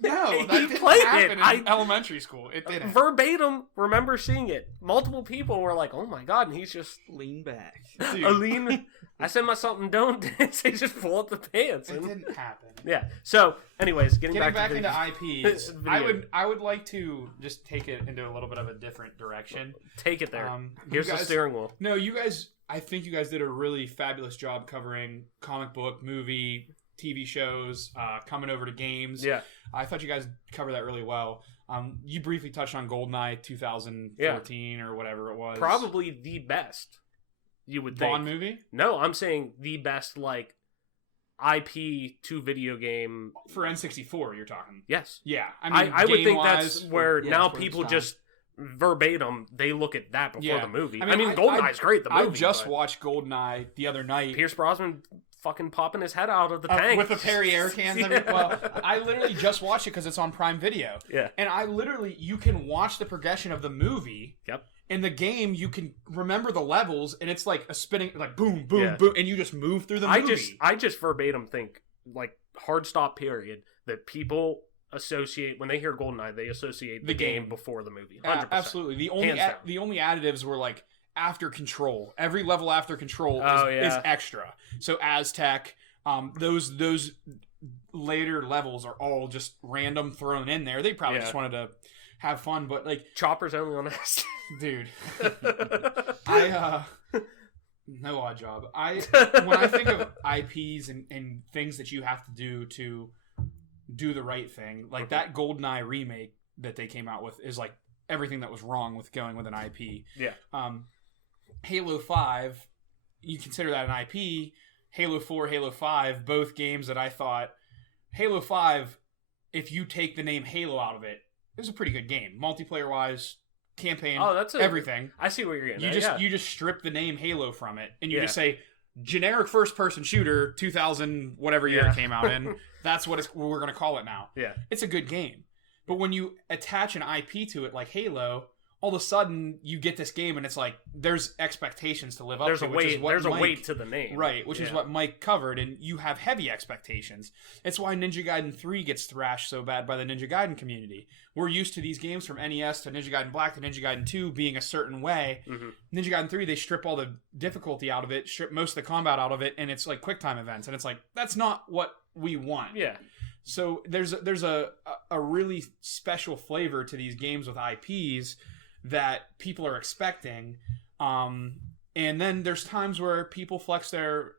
that He didn't played happen it. in elementary school. It didn't. Verbatim, remember seeing it. Multiple people were like, oh my god, and he's just Lean back. Dude, a lean. I said my something don't dance. They just pull up the pants. it And, didn't happen. yeah. So, anyways, getting back into to IPs, video. I would like to just take it into a little bit of a different direction. Take it there. Here's Here's the steering wheel. No, you guys. I think you guys did a really fabulous job covering comic book, movie, TV shows, coming over to games. Yeah. I thought you guys covered that really well. You briefly touched on GoldenEye 2014 or whatever it was. Probably the best. You would think. Bond movie? No, I'm saying the best like IP to video game. For N64, you're talking. Yes. Yeah. I mean, I would think game-wise, that's where now for its people time. just verbatim they look at that before Yeah. the movie. I I mean, mean, GoldenEye's great. The movie. I just but watched GoldenEye the other night. Pierce Brosnan fucking popping his head out of the tank With the Perry air cans. Yeah. Well, I literally just watched it because it's on Prime Video. Yeah. And you can watch the progression of the movie. Yep. In the game, you can remember the levels, and it's like a spinning, like boom, boom, Yeah. boom, and you just move through the movie. I just verbatim think like hard stop period that people associate when they hear GoldenEye, they associate the game before the movie. 100%. Absolutely. The Hands down. only additives were like after control. Every level after control is extra. So Aztec, those later levels are all just random thrown in there. They probably just wanted to have fun, but like Chopper's only on S. dude. No odd job. When I think of IPs and things that you have to do the right thing, like that GoldenEye remake that they came out with is like everything that was wrong with going with an IP. Yeah. Halo 5, you consider that an IP. Halo 4, Halo 5, both games that I thought Halo 5, if you take the name Halo out of it, was a pretty good game. Multiplayer wise, campaign, everything. I see what you're getting. You just strip the name Halo from it, and you just say generic first person shooter 2000 whatever year it came out in. That's what we're going to call it now. Yeah. It's a good game. But when you attach an IP to it like Halo, all of a sudden you get this game and it's like there's expectations to live up There's to. There's a weight to the name. Right, which is what Mike covered, and you have heavy expectations. It's why Ninja Gaiden 3 gets thrashed so bad by the Ninja Gaiden community. We're used to these games from NES to Ninja Gaiden Black to Ninja Gaiden 2 being a certain way. Mm-hmm. Ninja Gaiden 3, they strip all the difficulty out of it, strip most of the combat out of it, and it's like QuickTime events. And it's like, that's not what we want. Yeah. So there's a really special flavor to these games with IPs that people are expecting. And then there's times where people flex their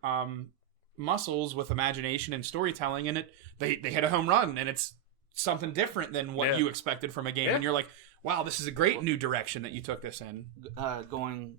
muscles with imagination and storytelling, and they hit a home run, and it's something different than what you expected from a game. And you're like, wow, this is a great new direction that you took this in. Going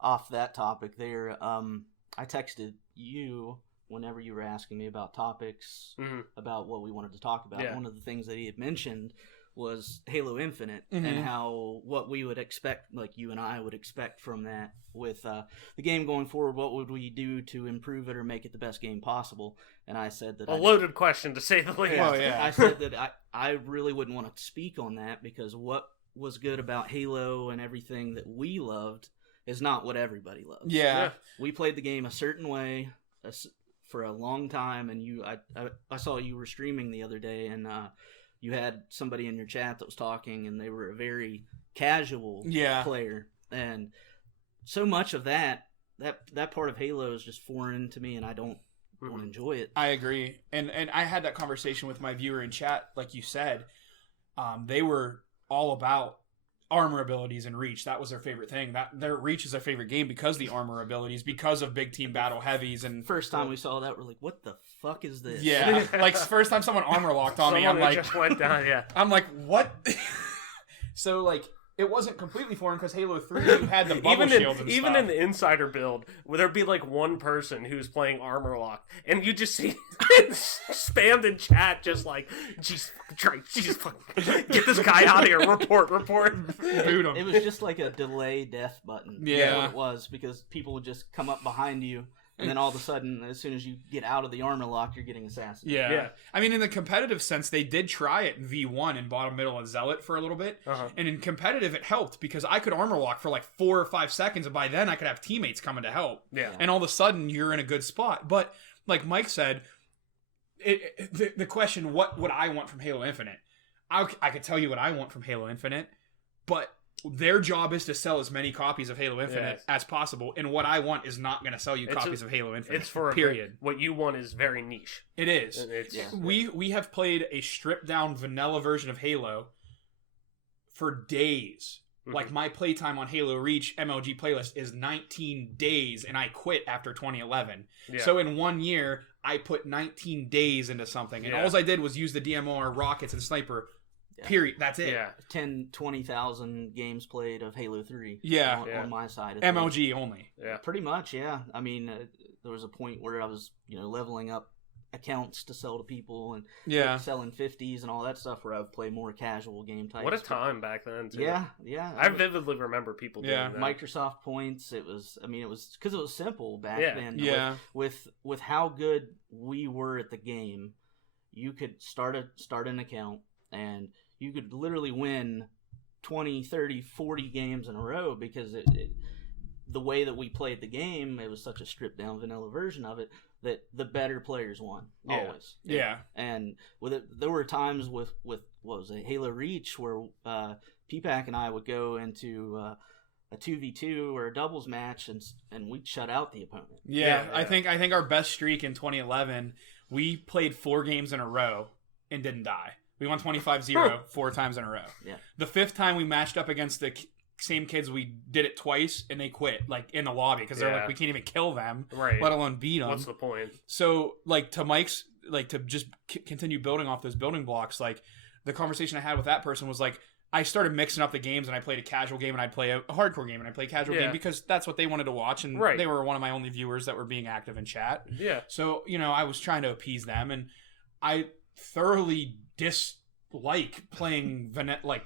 off that topic there, I texted you whenever you were asking me about topics, about what we wanted to talk about. One of the things that he had mentioned was Halo Infinite, and how what we would expect, like you and I would expect from that with the game going forward. What would we do to improve it or make it the best game possible? And I said that loaded question, to say the least. I said that I really wouldn't want to speak on that, because what was good about Halo and everything that we loved is not what everybody loves. Yeah. We played the game a certain way for a long time, and I saw you were streaming the other day, and you had somebody in your chat that was talking, and they were a very casual player, and so much of that part of Halo is just foreign to me, and I don't enjoy it. I agree, and I had that conversation with my viewer in chat, like you said. They were all about armor abilities and reach. That was their favorite thing. That their reach is their favorite game because of the armor abilities, because of big team battle heavies. And first time we saw that, we're like, "What the fuck is this?" Yeah, like first time someone armor locked on me, I'm like, just went down. Yeah, I'm like, what? So like, it wasn't completely foreign because Halo 3 you had the bubble shields and even stuff. in the insider build, where there'd be like one person who's playing armor lock, and you just see spammed in chat, just like, "Jeez, fucking get this guy out of here! Report!" Boot him. It was just like a delay death button. Yeah. That's what it was, because people would just come up behind you, and then all of a sudden, as soon as you get out of the armor lock, you're getting assassinated. Yeah. I mean, in the competitive sense, they did try it in V1 in bottom, middle, and Zealot for a little bit. And in competitive, it helped because I could armor lock for like 4 or 5 seconds, and by then I could have teammates coming to help. Yeah. And all of a sudden, you're in a good spot. But like Mike said, the question, what would I want from Halo Infinite? I could tell you what I want from Halo Infinite, but their job is to sell as many copies of Halo Infinite as possible, and what I want is not going to sell you copies of Halo Infinite. It's for period. What you want is very niche. It is. We have played a stripped down vanilla version of Halo for days. Like my playtime on Halo Reach MLG playlist is 19 days, and I quit after 2011. So in 1 year, I put 19 days into something, and all I did was use the DMR, rockets, and sniper. Period. That's it. 10,000-20,000 games played of Halo 3. On my side of MLG things. only. Pretty much. I mean, there was a point where I was leveling up accounts to sell to people, and selling 50s and all that stuff, where I would play more casual game types. What a time back then, too. I vividly remember people doing that. Microsoft points. It was because it was simple back then. With how good we were at the game, you could start an account, and you could literally win 20, 30, 40 games in a row, because the way that we played the game, it was such a stripped down vanilla version of it that the better players won always. And with it, there were times with what was it, Halo Reach, where PPAC and I would go into a 2v2 or a doubles match, and we'd shut out the opponent. I think our best streak in 2011, we played 4 games in a row and didn't die. We won 25-0 4 times in a row. The 5th time we matched up against the same kids, we did it twice, and they quit, like, in the lobby, because they're like, we can't even kill them, let alone beat them. What's the point? So, like, to Mike's, like, to just continue building off those building blocks, like, the conversation I had with that person was, like, I started mixing up the games, and I played a casual game, and I'd play a hardcore game, and I'd play a casual game, because that's what they wanted to watch, and they were one of my only viewers that were being active in chat. So, I was trying to appease them, and I thoroughly dislike playing like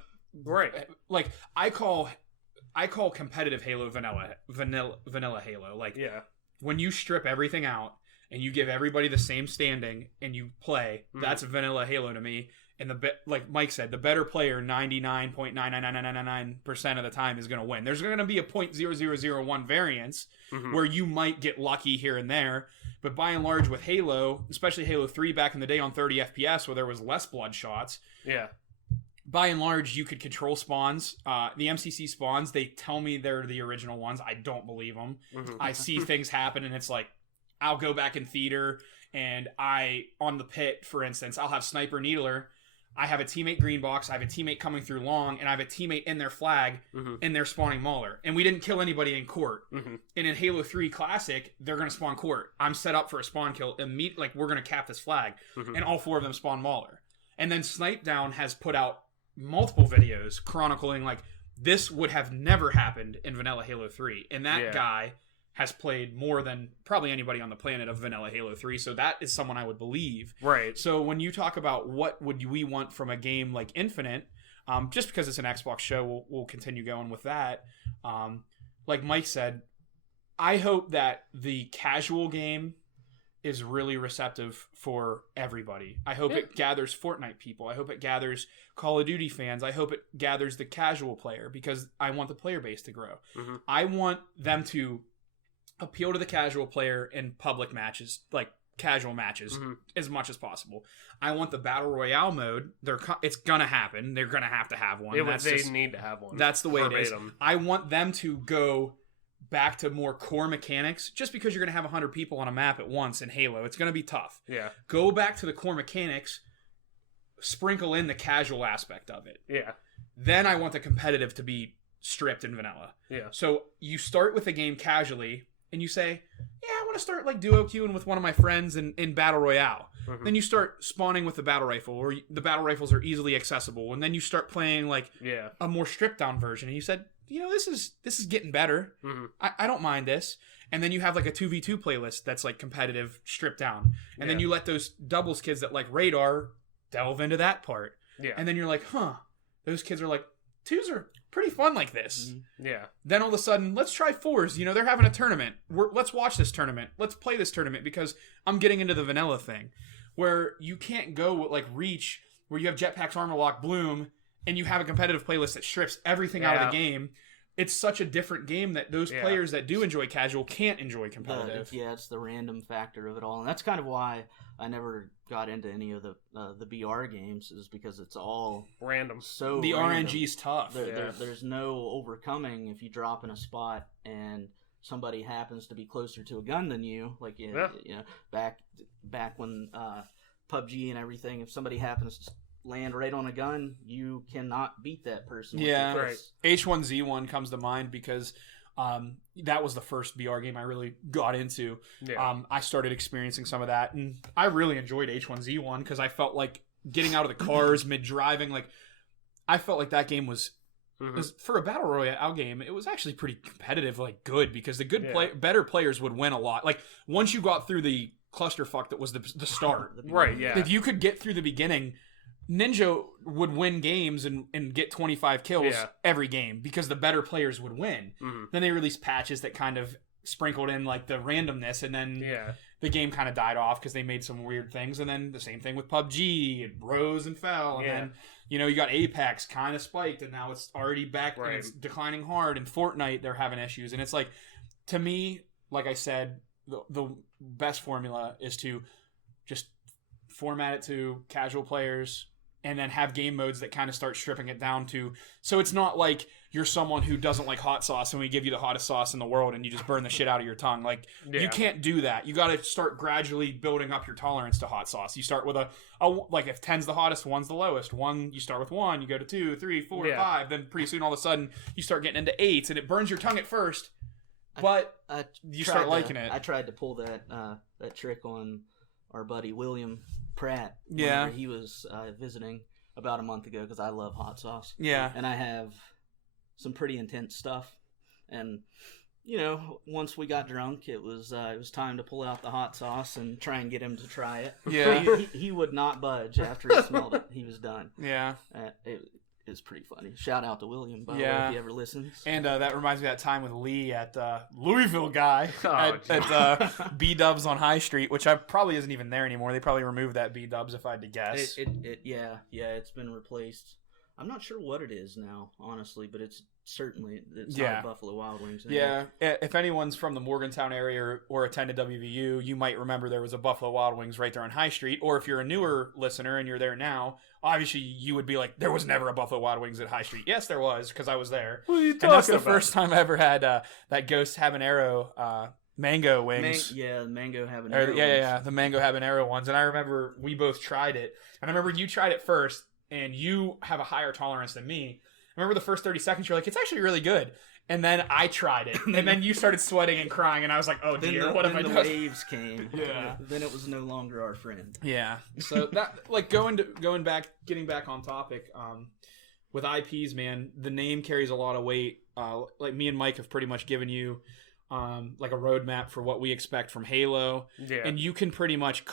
I call competitive Halo vanilla Halo. Like, when you strip everything out and you give everybody the same standing and you play, that's vanilla Halo to me. And like Mike said, the better player 99.99999% of the time is going to win. There's going to be a 0.0001 variance where you might get lucky here and there, but by and large with Halo, especially Halo 3 back in the day on 30 FPS where there was less blood shots, by and large you could control spawns. The MCC spawns, they tell me they're the original ones. I don't believe them. I see things happen, and it's like, I'll go back in theater, and on the pit, for instance, I'll have Sniper Needler. I have a teammate green box, I have a teammate coming through long, and I have a teammate in their flag, and they're spawning Mauler. And we didn't kill anybody in court. And in Halo 3 Classic, they're going to spawn court. I'm set up for a spawn kill, like, we're going to cap this flag. And all 4 of them spawn Mauler. And then Snipe Down has put out multiple videos chronicling, like, this would have never happened in vanilla Halo 3. And that guy has played more than probably anybody on the planet of vanilla Halo 3, so that is someone I would believe. So when you talk about what would we want from a game like Infinite, just because it's an Xbox show, we'll continue going with that. Like Mike said, I hope that the casual game is really receptive for everybody. I hope it gathers Fortnite people. I hope it gathers Call of Duty fans. I hope it gathers the casual player because I want the player base to grow. Mm-hmm. I want them to appeal to the casual player in public matches, like casual matches, as much as possible. I want the Battle Royale mode. It's going to happen. They're going to have one. They need to have one. That's the way it is. Verbatim. I want them to go back to more core mechanics. Just because you're going to have 100 people on a map at once in Halo, it's going to be tough. Yeah. Go back to the core mechanics, sprinkle in the casual aspect of it. Yeah. Then I want the competitive to be stripped in vanilla. Yeah. So you start with the game casually, and you say, yeah, I want to start like duo queuing with one of my friends in Battle Royale. Mm-hmm. Then you start spawning with the battle rifle, or the battle rifles are easily accessible. And then you start playing like a more stripped down version. And you said, this is getting better. Mm-hmm. I don't mind this. And then you have like a 2v2 playlist that's like competitive, stripped down. And then you let those doubles kids that like Radar delve into that part. Yeah. And then you're like, those kids are like, twos are pretty fun like this. Mm-hmm. Yeah. Then all of a sudden, let's try fours. They're having a tournament. Let's watch this tournament. Let's play this tournament because I'm getting into the vanilla thing. Where you can't go with like Reach, where you have Jetpacks, Armor Lock, Bloom, and you have a competitive playlist that strips everything out of the game. It's such a different game that those players that do enjoy casual can't enjoy competitive. It's the random factor of it all, and that's kind of why I never got into any of the BR games, is because it's all random. So the random. RNG's tough. There's no overcoming if you drop in a spot and somebody happens to be closer to a gun than you. Like back when PUBG and everything, if somebody happens to land right on a gun, you cannot beat that person. Right. H1Z1 comes to mind because that was the first BR game I really got into. Yeah. I started experiencing some of that, and I really enjoyed H1Z1 because I felt like getting out of the cars mid-driving, like I felt like that game was for a Battle Royale game, it was actually pretty competitive, like good, because the better players would win a lot. Like once you got through the clusterfuck that was the start. Right, yeah. If you could get through the beginning, Ninja would win games and get 25 kills every game because the better players would win. Mm-hmm. Then they released patches that kind of sprinkled in like the randomness, and then the game kind of died off because they made some weird things. And then the same thing with PUBG, it rose and fell. And then you got Apex kind of spiked, and now it's already back and it's declining hard. And Fortnite, they're having issues. And it's like, to me, like I said, the best formula is to just format it to casual players, and then have game modes that kind of start stripping it down to, so it's not like you're someone who doesn't like hot sauce and we give you the hottest sauce in the world and you just burn the shit out of your tongue. Like, you can't do that. You got to start gradually building up your tolerance to hot sauce. You start with like if 10's the hottest, 1's the lowest. You start with 1, you go to 2, 3, 4, 5. Then pretty soon all of a sudden you start getting into 8s, and it burns your tongue at first, but you start liking it. I tried to pull that trick on our buddy William Pratt. Yeah. He was visiting about a month ago because I love hot sauce. Yeah. And I have some pretty intense stuff. And, once we got drunk, it was time to pull out the hot sauce and try and get him to try it. Yeah. He would not budge after he smelled it. He was done. Yeah. It's pretty funny. Shout out to William, by the way, if he ever listens. And that reminds me of that time with Lee at Louisville guy at B-Dubs on High Street, which probably isn't even there anymore. They probably removed that B-Dubs if I had to guess. It's been replaced. I'm not sure what it is now, honestly, but it's not Buffalo Wild Wings anymore. Yeah, if anyone's from the Morgantown area or attended WVU, you might remember there was a Buffalo Wild Wings right there on High Street. Or if you're a newer listener and you're there now, obviously you would be like, there was never a Buffalo Wild Wings at High Street. Yes, there was, because I was there. What are you talking and that's the about? first time I ever had that Ghost Habanero mango wings. The mango habanero ones. The mango habanero ones. And I remember we both tried it. And I remember you tried it first, and you have a higher tolerance than me. I remember the first 30 seconds, you're like, it's actually really good. And then I tried it. And then you started sweating and crying, and I was like, oh dear, what have I done? Then the waves came. Yeah. Then it was no longer our friend. Yeah. So that, like, getting back on topic, with IPs, man, the name carries a lot of weight. Like me and Mike have pretty much given you like a roadmap for what we expect from Halo. Yeah. And you can pretty much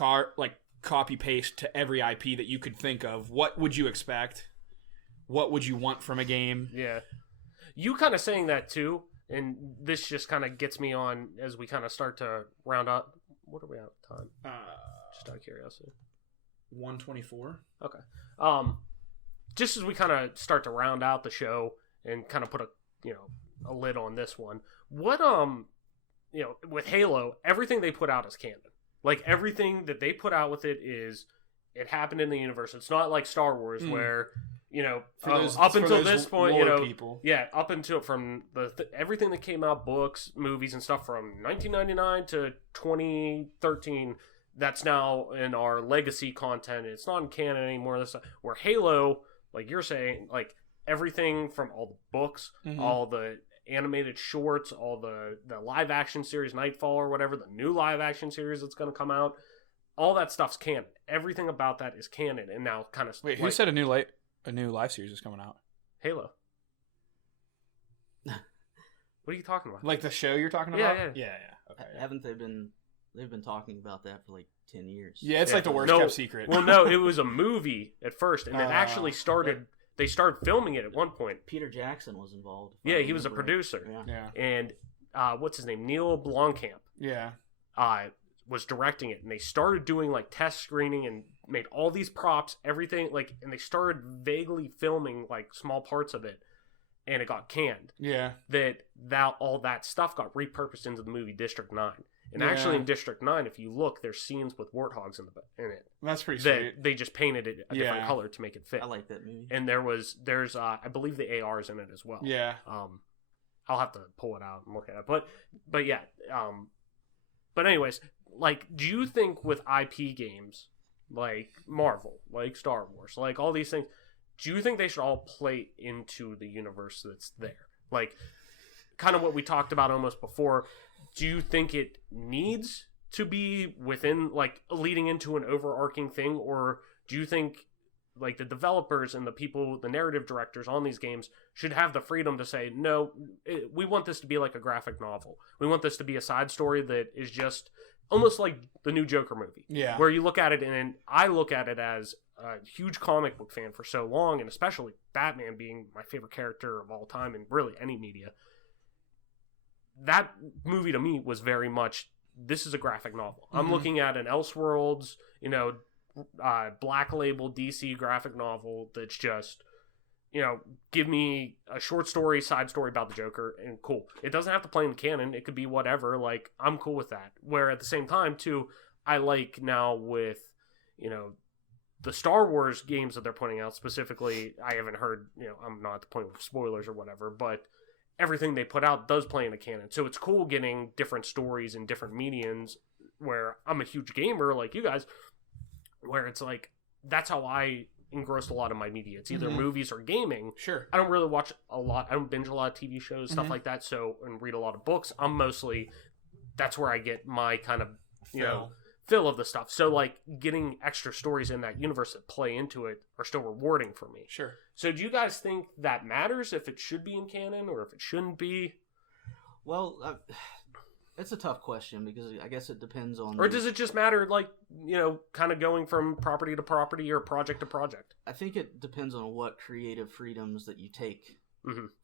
copy paste to every IP that you could think of. What would you expect? What would you want from a game? Yeah. You kind of saying that too, and this just kind of gets me on as we kind of start to round what are we at with time? Just out of curiosity. 124. Okay. Just as we kind of start to round out the show and kind of put a lid on this one, what with Halo, everything they put out is canon. Like everything that they put out with it happened in the universe. It's not like Star Wars where up until this point, people. yeah, up until from everything that came out, books, movies, and stuff from 1999 to 2013. That's now in our legacy content. It's not in canon anymore. Where Halo, like you're saying, like everything from all the books, all the animated shorts, all the live action series, Nightfall or whatever, the new live action series that's going to come out, all that stuff's canon. Everything about that is canon. And now kind of wait, who said a new live series is coming out? Halo. What are you talking about? Like the show you're talking Yeah, about? yeah. Okay. Haven't they been? They've been talking about that for like 10 years. Yeah, it's like the worst kept secret. Well, no, it was a movie at first, and then actually started. They started filming it at one point. Peter Jackson was involved. Yeah, he was a producer. Yeah. And what's his name? Neil Blomkamp. Yeah. Was directing it, and they started doing like test screening and made all these props, everything and they started vaguely filming like small parts of it, and it got canned. Yeah. That all that stuff got repurposed into the movie District 9. And actually in District 9, if you look, there's scenes with warthogs in it. That's pretty sweet. They just painted it a different color to make it fit. I like that movie. And there's I believe the ARs in it as well. Yeah. I'll have to pull it out and look at it. But yeah. But anyways, like, do you think with IP games like Marvel, like Star Wars, like all these things, do you think they should all play into the universe that's there? Like, kind of what we talked about almost before. Do you think it needs to be within, like, leading into an overarching thing, or do you think, like, the developers and the people, the narrative directors on these games should have the freedom to say, no, we want this to be like a graphic novel. We want this to be a side story that is just almost like the new Joker movie. Yeah. Where you look at it, and I look at it as a huge comic book fan for so long, and especially Batman being my favorite character of all time in really any media. That movie to me was very much, this is a graphic novel. I'm looking at an Elseworlds, Black Label DC graphic novel that's just, give me a short story, side story about the Joker, and cool. It doesn't have to play in the canon. It could be whatever. Like, I'm cool with that. Where at the same time, too, I like now with, the Star Wars games that they're putting out specifically, I haven't heard, I'm not at the point of spoilers or whatever, but everything they put out does play in the canon. So it's cool getting different stories in different mediums where I'm a huge gamer like you guys, where it's like, that's how I engrossed a lot of my media. It's either movies or gaming. Sure. I don't really watch a lot. I don't binge a lot of TV shows, stuff like that. So, and read a lot of books. I'm mostly, that's where I get my kind of, fill of the stuff. So, like, getting extra stories in that universe that play into it are still rewarding for me. Sure. So do you guys think that matters, if it should be in canon or if it shouldn't be? Well, it's a tough question because I guess it depends on... Or does it just matter, like, kind of going from property to property or project to project? I think it depends on what creative freedoms that you take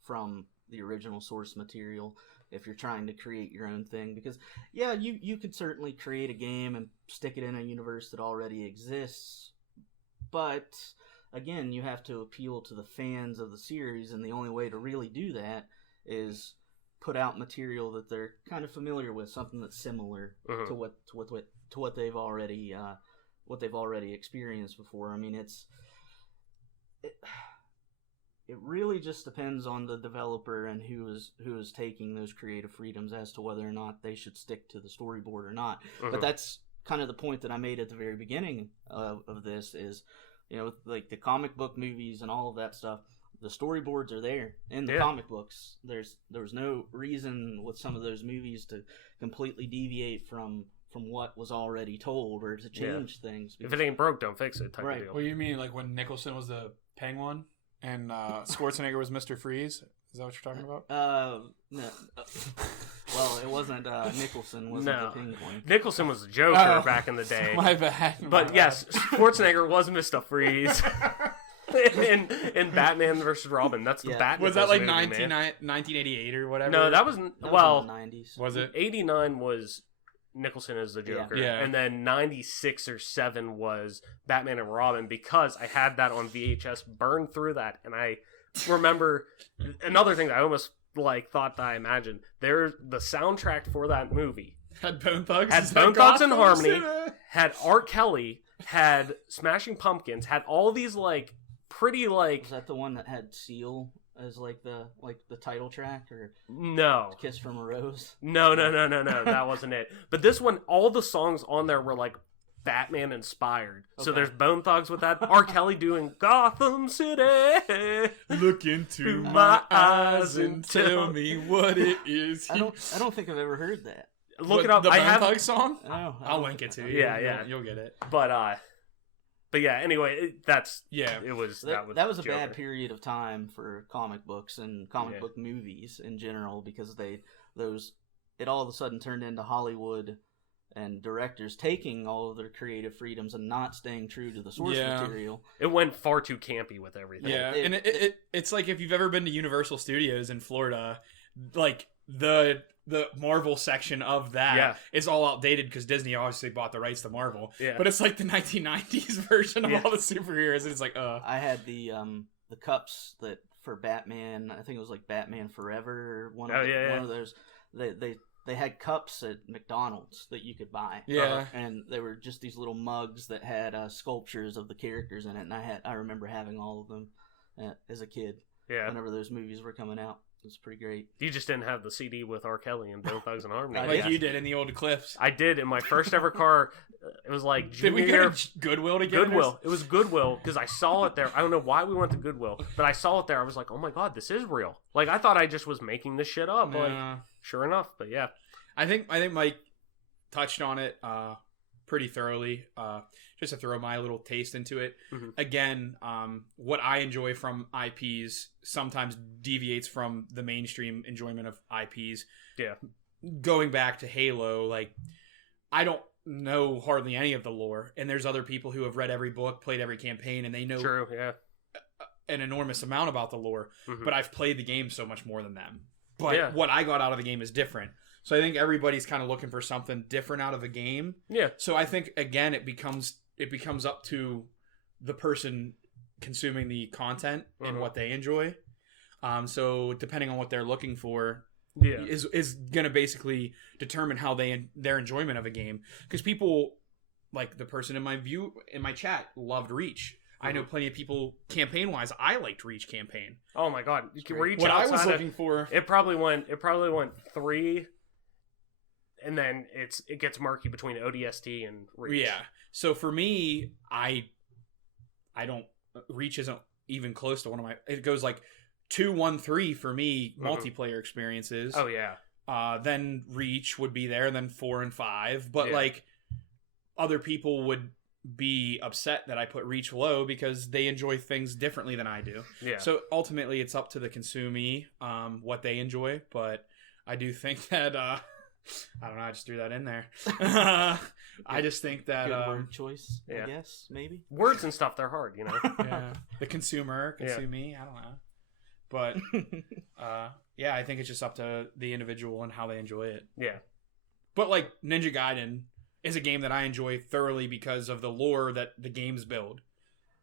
from the original source material if you're trying to create your own thing. Because, yeah, you could certainly create a game and stick it in a universe that already exists, but... Again, you have to appeal to the fans of the series, and the only way to really do that is put out material that they're kind of familiar with, something that's similar to what they've already experienced before. I mean, it really just depends on the developer and who is taking those creative freedoms as to whether or not they should stick to the storyboard or not. But that's kind of the point that I made at the very beginning of this is. Like the comic book movies and all of that stuff, the storyboards are there in the comic books. There was no reason with some of those movies to completely deviate from what was already told or to change things. If it ain't broke, don't fix it type of deal. What do you mean, like when Nicholson was the Penguin and Schwarzenegger was Mr. Freeze? Is that what you're talking about? No. Well, it wasn't Nicholson, wasn't the Penguin. Nicholson was the Joker back in the day. My bad. But yes, Schwarzenegger was Mr. Freeze. in Batman vs. Robin. That's the Batman. Was that like 1988 or whatever? No, that was that was in the 90s. Was it? 89 was Nicholson as the Joker. Yeah. And then 96 or 7 was Batman and Robin, because I had that on VHS, burned through that, and I remember another thing that I almost like thought that I imagined. There's the soundtrack for that movie. Had Bone Thugs. Had Is Bone that Thugs and Gotham Harmony, City? had R. Kelly, had Smashing Pumpkins, had all these like pretty like Was that the one that had Seal as like the title track, or no. Kiss from a Rose? No, that wasn't it. But this one, all the songs on there were like Batman inspired. So Okay. there's Bone Thugs with that. R. Kelly doing Gotham City. Look into my my eyes eyes and and tell me what it is. I don't think I've ever heard that. Look it up. The I Bone have, Thugs song? No, I'll link it to you. Yeah. You'll get it. but yeah. Anyway, that's Yeah. it was That was a Joker. bad period of time for comic books and comic Yeah. book movies in general, because it all of a sudden turned into Hollywood and directors taking all of their creative freedoms and not staying true to the source Yeah. material. It went far too campy with everything. Yeah, It- and it's like if you've ever been to Universal Studios in Florida, like the Marvel section of that is all outdated because Disney obviously bought the rights to Marvel. Yeah. But it's like the 1990s version of Yeah. all the superheroes, and it's like, I had the cups that for Batman. I think it was like Batman Forever or one of those. They had cups at McDonald's that you could buy. Yeah. And they were just these little mugs that had sculptures of the characters in it, and I remember having all of them as a kid. Yeah. Whenever those movies were coming out, it was pretty great. You just didn't have the CD with R. Kelly and Bone Thugs and Harmony. I like did. you did in the old clips. I did in my first ever car. It was like Did junior we year. go to Goodwill together? Goodwill. It was Goodwill because I saw it there. I don't know why we went to Goodwill, but I saw it there. I was like, oh my god, this is real. Like I thought I just was making this shit up. Like sure enough, but yeah. I think Mike touched on it pretty thoroughly. Just to throw my little taste into it. Mhm. Again, what I enjoy from IPs sometimes deviates from the mainstream enjoyment of IPs. Yeah. Going back to Halo, like I don't know hardly any of the lore, and there's other people who have read every book, played every campaign, and they know True, yeah. an enormous amount about the lore. Mhm. But I've played the game so much more than them. But Yeah. what I got out of the game is different. So I think everybody's kind of looking for something different out of a game. Yeah. So I think again it becomes up to the person consuming the content and Mhm. what they enjoy. So depending on what they're looking for Yeah. is going to basically determine how their enjoyment of a game, because people like the person in my chat loved Reach. I know plenty of people campaign wise. I liked Reach campaign. Oh my god. Were you What I was outside of- looking for. It probably went 3, and then it gets murky between ODST and Reach. Yeah. So for me, I don't. Reach isn't even close to one of my. It goes like 2, 1, 3 for me multiplayer experiences. Oh yeah. Then Reach would be there. Then 4 and 5. But Yeah. like other people would be upset that I put Reach low because they enjoy things differently than I do. Yeah. So ultimately, it's up to the consumee what they enjoy. But I do think that I don't know. I just threw that in there. I just think that Good word choice, yeah. I guess, maybe. Words and stuff, they're hard, you know. yeah, the consumer, consumee. I don't know, but yeah, I think it's just up to the individual and how they enjoy it. Yeah. But like Ninja Gaiden is a game that I enjoy thoroughly because of the lore that the games build.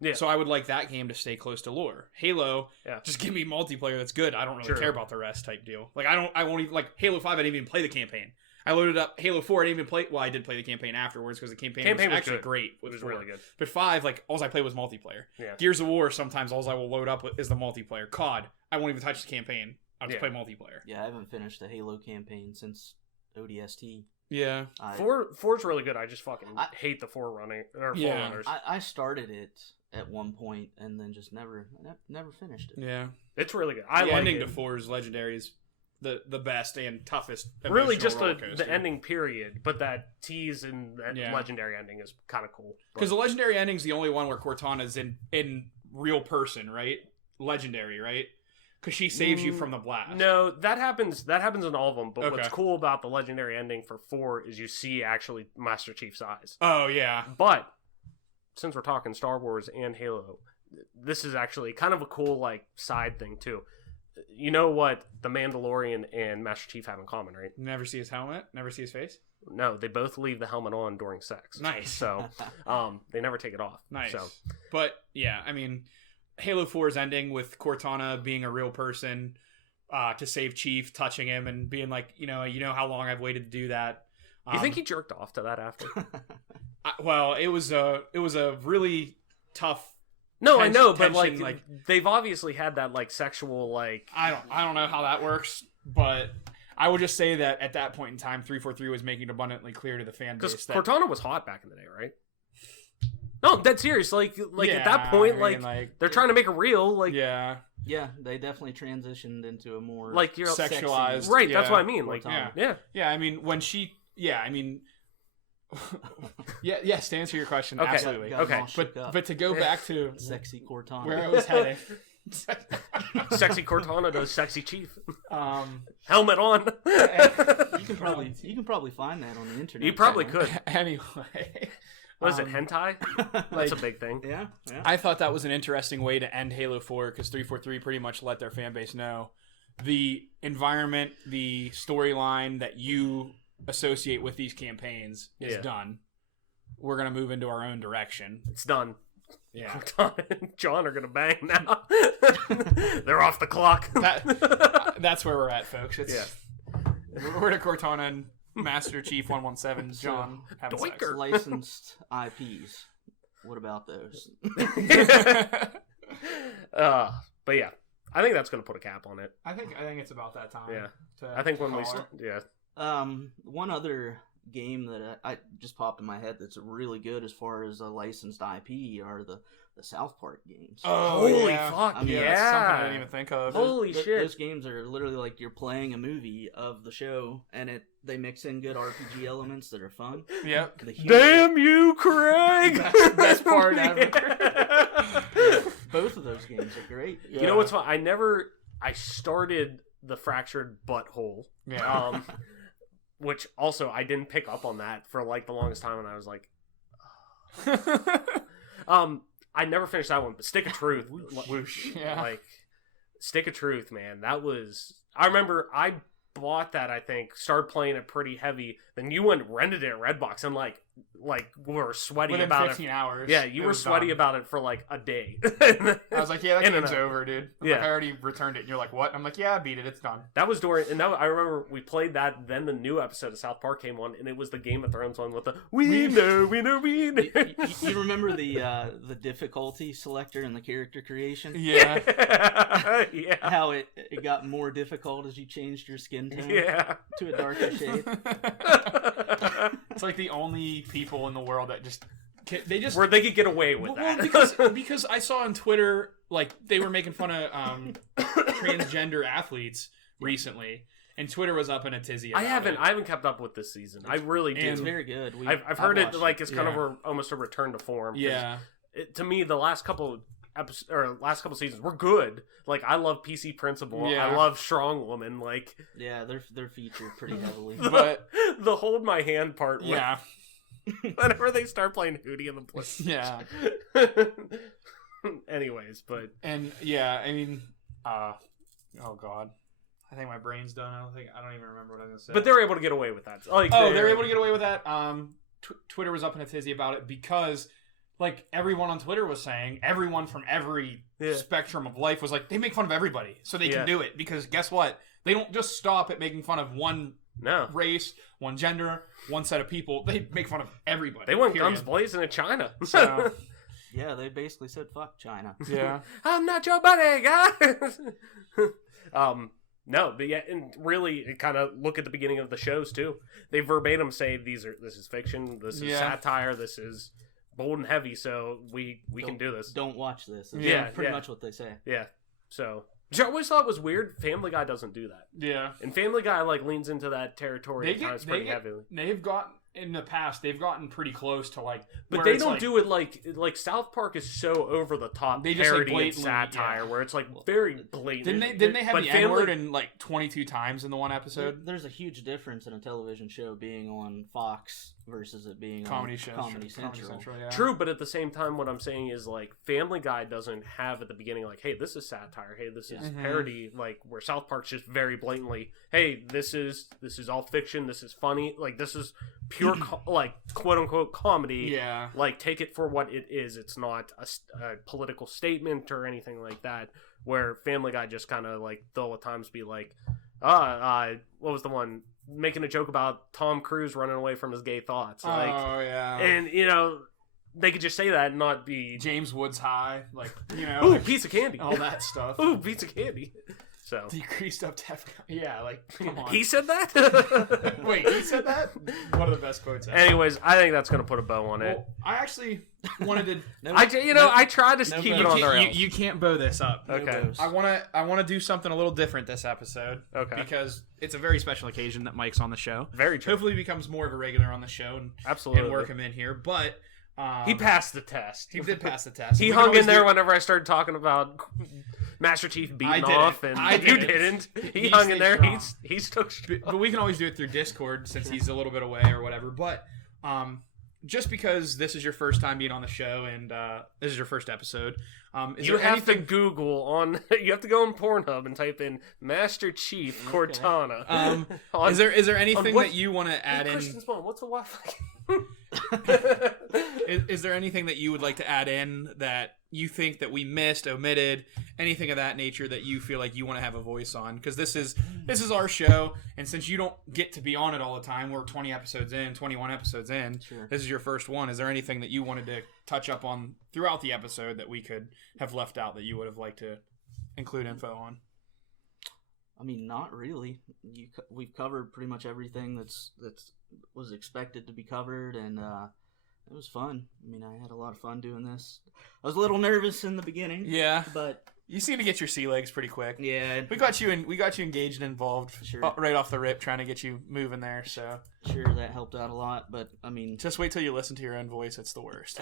Yeah. So I would like that game to stay close to lore. Halo, Yeah. just give me multiplayer that's good. I don't really True. care about the rest type deal. Like I won't even like Halo 5. I didn't even play the campaign. I loaded up Halo 4. I didn't even play. Well, I did play the campaign afterwards because the campaign was actually good. great. It was 4. really good. But 5, like all I played was multiplayer. Yeah. Gears of War, sometimes all I will load up is the multiplayer. COD, I won't even touch the campaign. I'll just Yeah. play multiplayer. Yeah, I haven't finished the Halo campaign since ODST. Yeah. Four's really good. I just fucking I- hate the Forerunners. I started it at one point and then just never finished it. Yeah. It's really good. The I like ending it. to 4 is legendary is the best and toughest. Really, emotional just roller the coaster. ending period, but that tease and that Yeah. legendary ending is kind of cool. Because the legendary ending's the only one where Cortana's in real person, right? Legendary, right? Because she saves you from the blast. No, that happens in all of them. But what's Okay. cool about the legendary ending for 4 is you see actually Master Chief's eyes. Oh yeah. But since we're talking Star Wars and Halo, this is actually kind of a cool like side thing too. You know what the Mandalorian and Master Chief have in common, right? Never see his helmet. Never see his face. No, they both leave the helmet on during sex. Nice. So, they never take it off. Nice. So, But yeah, I mean, Halo 4's ending with Cortana being a real person to save Chief, touching him and being like, you know how long I've waited to do that. you think he jerked off to that after? Well, it was a really tough. No, I know, but tension, like they've obviously had that like sexual like. I don't know how that works, but I would just say that at that point in time, 343 was making it abundantly clear to the fan base Because that Cortana was hot back in the day, right? No, that's serious. Like Yeah, at that point, I mean, they're trying to make it real. Like yeah, Yeah, they definitely transitioned into a more like you're sexualized, right. yeah. That's what I mean. Like Cortana. yeah. I mean when she, I mean, yes. To answer your question, Okay. absolutely. Got 'em Okay. all shook up. But to go back to Sexy Cortana. where I was heading, Sexy Cortana does sexy Chief. um, Helmet on. You can probably find that on the internet. You probably somewhere. could. anyway, What is it, hentai? That's like- a big thing. Yeah. I thought that was an interesting way to end Halo 4 because 343 pretty much let their fan base know the environment, the storyline that you associate with these campaigns is Yeah. done. We're going to move into our own direction. It's done. Yeah. Cortana and John are gonna bang now. They're off the clock. That's where we're at, folks. It's, Yeah. We're to Cortana and Master Chief 117, John, having sex. Doinker. Licensed IPs. What about those? But yeah, I think that's gonna put a cap on it. I think it's about that time. Yeah. to I think when we call start, it. yeah. One other game that I just popped in my head that's really good as far as a licensed IP are the South Park games. Holy yeah. fuck, I mean, That's something I yeah. didn't even think of. Holy shit. Those games are literally like you're playing a movie of the show, and they mix in good RPG elements that are fun. Yep. The humor- Damn you, Craig! Best part ever. Both of those games are great. You know what's fun? I started the Fractured Butthole. Yeah. Which also I didn't pick up on that for like the longest time, and I was like, I never finished that one. But Stick of Truth, Yeah. like Stick of Truth, man, that was. I remember I bought that. I think started playing it pretty heavy. Then you went and rented it at Redbox, and like were sweaty Within about 15 it. hours. Yeah, you it were was sweaty done. about it for like a day. I was like, yeah, that In and game's out. over, dude. I'm Yeah. like, I already returned it. And you're like, what? I'm like, yeah, I beat it. It's done. That was during, and I remember we played that. Then the new episode of South Park came on, and it was the Game of Thrones one with the we know. You remember the difficulty selector in the character creation? Yeah. Yeah, How it got more difficult as you changed your skin tone yeah. to a darker shade. It's like the only people in the world that they just Where they could get away with well, that. because I saw on Twitter like they were making fun of transgender athletes recently, and Twitter was up in a tizzy. I about haven't kept up with this season. I really It's do. very good. I've heard it watched like it's kind Yeah. of almost a return to form. 'cause Yeah. to me, the last couple last couple seasons were good. Like I love PC Principal. Yeah. I love Strong Woman. Like Yeah, they're featured pretty heavily. But- the hold my hand part. Yeah. Whenever they start playing Hootie and the Blitz. Yeah. Anyways, but And yeah, I mean, oh god, I think my brain's done. I don't even remember what I was gonna say. but they're able to get away with that. Like, they're able to get away with that. Twitter was up in a tizzy about it because, like, everyone on Twitter was saying, everyone from every Yeah. spectrum of life was like, they make fun of everybody, so they Yeah. can do it. Because guess what? They don't just stop at making fun of one No, race, one gender, one set of people. They make fun of everybody. they went period. guns blazing at China. So, Yeah, they basically said fuck China. yeah. I'm not your buddy, guys. No, but yeah, and really, kind of look at the beginning of the shows too. They verbatim say this is fiction, this is Yeah. satire, this is bold and heavy. So we can do this. Don't watch this. That's Yeah, pretty yeah. much what they say. Yeah. So which I always thought was weird. Family Guy doesn't do that, Yeah. and Family Guy like leans into that territory at times pretty heavily. They've gotten in the past. They've gotten pretty close to like, But where they it's don't like, do it like South Park is so over the top They just, like, parody and blatantly- satire yeah. where it's like very blatant. Didn't they have But the Family- N-word in like 22 times in the one episode? There's a huge difference in a television show being on Fox versus it being Comedy on shows, Comedy Central. yeah. True, but at the same time, what I'm saying is like Family Guy doesn't have at the beginning like, hey, this is satire, hey, this is parody, like where South Park's just very blatantly, hey, this is all fiction, this is funny, like this is pure like quote unquote comedy. Yeah. Like take it for what it is. It's not a political statement or anything like that. Where Family Guy just kind of like they'll at times be like, what was the one? Making a joke about Tom Cruise running away from his gay thoughts. Like, oh, yeah. And, you know, they could just say that and not be... James Woods High, like, you know. Ooh, like, piece of candy. all that stuff. Ooh, piece of candy. So... The greased up Teflon. Yeah, like, come on. He said that? Wait, he said that? One of the best quotes ever. Anyways, I think that's going to put a bow on it. Well, I actually wanted to... I tried to keep it on the rails. You can't bow this up. Okay. I want to do something a little different this episode. Okay. Because it's a very special occasion that Mike's on the show. Very true. Hopefully he becomes more of a regular on the show and, Absolutely. and work him in here. But he passed the test. He did pass the test. He We can hung always in there do- whenever I started talking about Master Chief beating didn't. off, and I you didn't. didn't. He He hung in stayed there. strong. He stuck strong. But we can always do it through Discord since he's a little bit away or whatever. But just because this is your first time being on the show and this is your first episode, You have to Google on. You have to go on Pornhub and type in Master Chief Cortana. On- is there anything what- that you want to add in? Christian's mom, what's the Wi-Fi? Is there anything that you would like to add in that you think that we missed, omitted, anything of that nature that you feel like you want to have a voice on? Because this is our show, and since you don't get to be on it all the time, we're 21 episodes in. Sure. This is your first one. Is there anything that you wanted to touch up on throughout the episode that we could have left out that you would have liked to include info on? I mean, not really. We've covered pretty much everything that's was expected to be covered, and it was fun. I mean, I had a lot of fun doing this. I was a little nervous in the beginning. Yeah, but you seem to get your sea legs pretty quick. yeah, We got you engaged and involved Sure. right off the rip, trying to get you moving there. So sure that helped out a lot. But I mean, just wait till you listen to your own voice. It's the worst.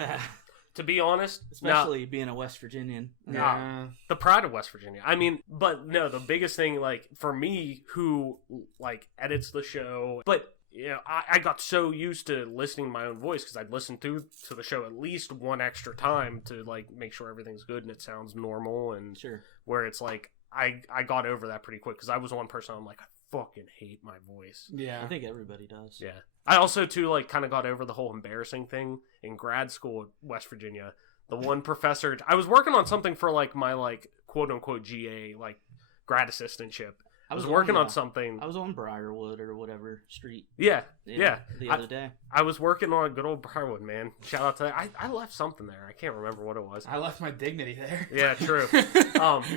To be honest, especially being a West Virginian. Yeah. the pride of West Virginia. I mean, but no, the biggest thing, like for me, who like edits the show, but you know, I got so used to listening to my own voice because I'd listen to the show at least one extra time to like make sure everything's good and it sounds normal, and Sure. where it's like I got over that pretty quick because I was one person I'm like, I fucking hate my voice. Yeah. I think everybody does. Yeah. I also too like kind of got over the whole embarrassing thing in grad school at West Virginia. The one professor, I was working on something for like my like quote unquote GA like grad assistantship. I was working on something. I was on Briarwood or whatever street. Yeah. The other day. I was working on good old Briarwood, man. Shout out to that. I left something there. I can't remember what it was. I left my dignity there. Yeah, true.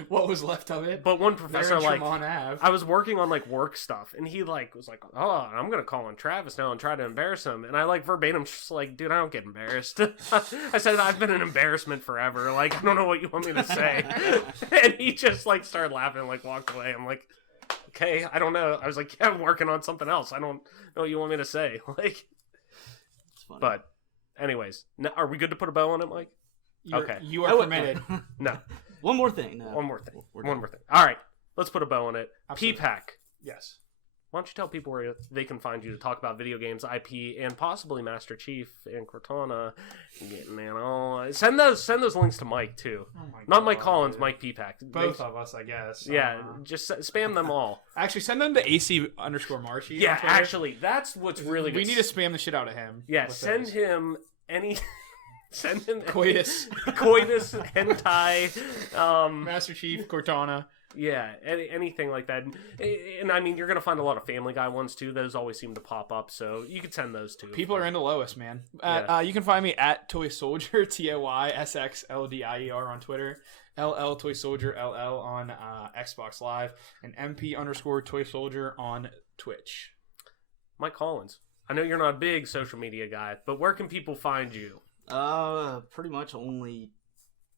What was left of it? But one There professor in like Tremont Ave. I was working on like work stuff, and he like was like, "Oh, I'm gonna call on Travis now and try to embarrass him." And I like verbatim just like, "Dude, I don't get embarrassed." I said, "I've been an embarrassment forever. Like, I don't know what you want me to say." And he just like started laughing and like walked away. I'm like, "Okay, I don't know." I was like, "Yeah, I'm working on something else. I don't know what you want me to say." Like, It's funny. but anyways, are we good to put a bow on it, Mike? Okay. You are Oh, permitted. No. One more thing. No. One more thing. We're One done. more thing. All right, let's put a bow on it. Absolutely. P-Pack. Yes. Why don't you tell people where they can find you to talk about video games, IP, and possibly Master Chief and Cortana? Getting it all. Send those links to Mike too. Oh my Not Mike God, Collins, dude. Mike P-Pack. Both of us, I guess. Yeah, just spam them all. Actually, send them to AC_Marshy. Yeah, on Twitter. actually, that's what's really good. We need to spam the shit out of him. Yeah, with send those. him any. Send him Coitus. coitus, hentai, Master Chief, Cortana. yeah, anything like that. And I mean, you're gonna find a lot of Family Guy ones too. Those always seem to pop up, so you could send those too. People are into Lois, man. Yeah. You can find me at Toy Soldier, TOYSXLDIER on Twitter, LL Toy Soldier LL on Xbox Live, and MP_Toy Soldier on Twitch. Mike Collins. I know you're not a big social media guy, but where can people find you? Pretty much only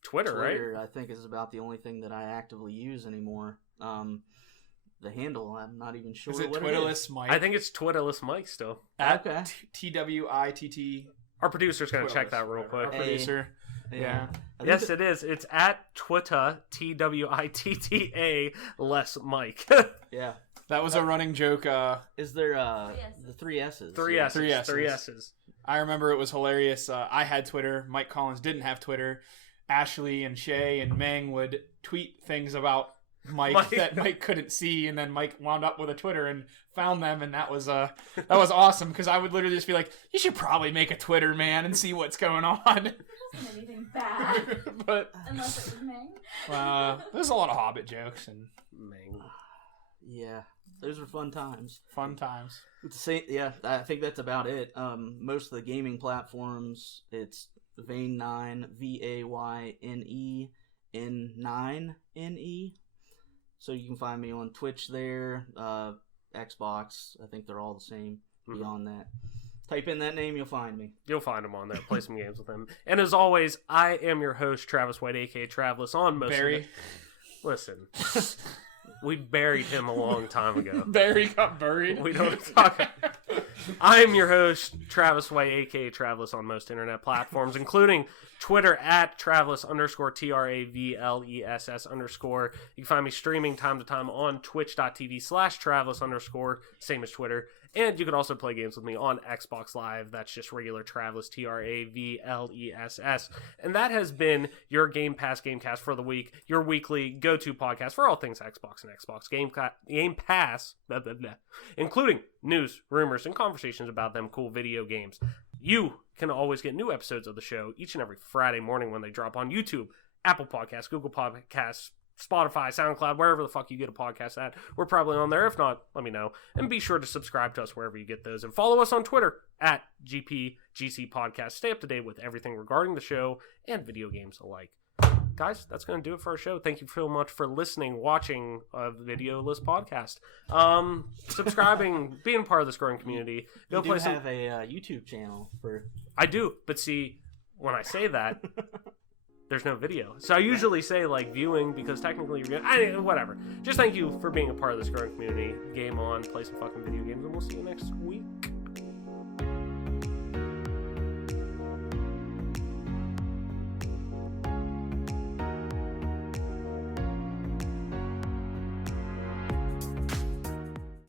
Twitter, right? Twitter. I think is about the only thing that I actively use anymore. The handle, I'm not even sure. Is it what Twitterless Mike? I think it's Twitterless Mike still. at Okay. TWITT. Our producer's gonna check that real quick. Our producer. Yeah. I think Yes, it is. It's at Twitter, TWITTA less Mike. Yeah. That was a running joke. Is there Yes. the 3 S's? Three Yeah. S's. Three S's. 3 S's. I remember it was hilarious. I had Twitter. Mike Collins didn't have Twitter. Ashley and Shay and Meng would tweet things about Mike that Mike couldn't see, and then Mike wound up with a Twitter and found them, and that was awesome because I would literally just be like, "You should probably make a Twitter, man, and see what's going on." It wasn't anything bad. But Unless it was Ming. there's a lot of Hobbit jokes and Man. Yeah, those were fun times. fun times. It's the same, yeah, I think that's about it. Most of the gaming platforms, it's Vayne9, VAYNE, N9NE. So you can find me on Twitch there, Xbox. I think they're all the same. Mhm. Beyond that, type in that name, you'll find me. You'll find him on there. Play some games with him. And as always, I am your host, Travis White, aka Travis, on most Barry. of the... Listen, we buried him a long time ago. Barry got buried. We don't talk. I am your host, Travis White, aka Travis, on most internet platforms, including Twitter at Travis_TRAVLESS_. You can find me streaming time to time on twitch.tv/Travis_, same as Twitter. And you can also play games with me on Xbox Live. That's just regular Travis, TRAVLESS. And that has been your Game Pass Gamecast for the week, your weekly go-to podcast for all things Xbox and Xbox Game Pass, blah, blah, blah, including news, rumors, and conversations about them cool video games. You can always get new episodes of the show each and every Friday morning when they drop on YouTube, Apple Podcasts, Google Podcasts, Spotify, SoundCloud, wherever the fuck you get a podcast at. We're probably on there. If not, let me know. And be sure to subscribe to us wherever you get those. And follow us on Twitter at GPGC Podcast. Stay up to date with everything regarding the show and video games alike. Guys, that's going to do it for our show. Thank you so much for listening, watching a videoless podcast. Subscribing, being part of this growing community. You do have a YouTube channel for... I do, but see, when I say that... There's no video. So I usually say, like, viewing, because technically you're good. Whatever. Just thank you for being a part of this growing community. Game on, play some fucking video games, and we'll see you next week.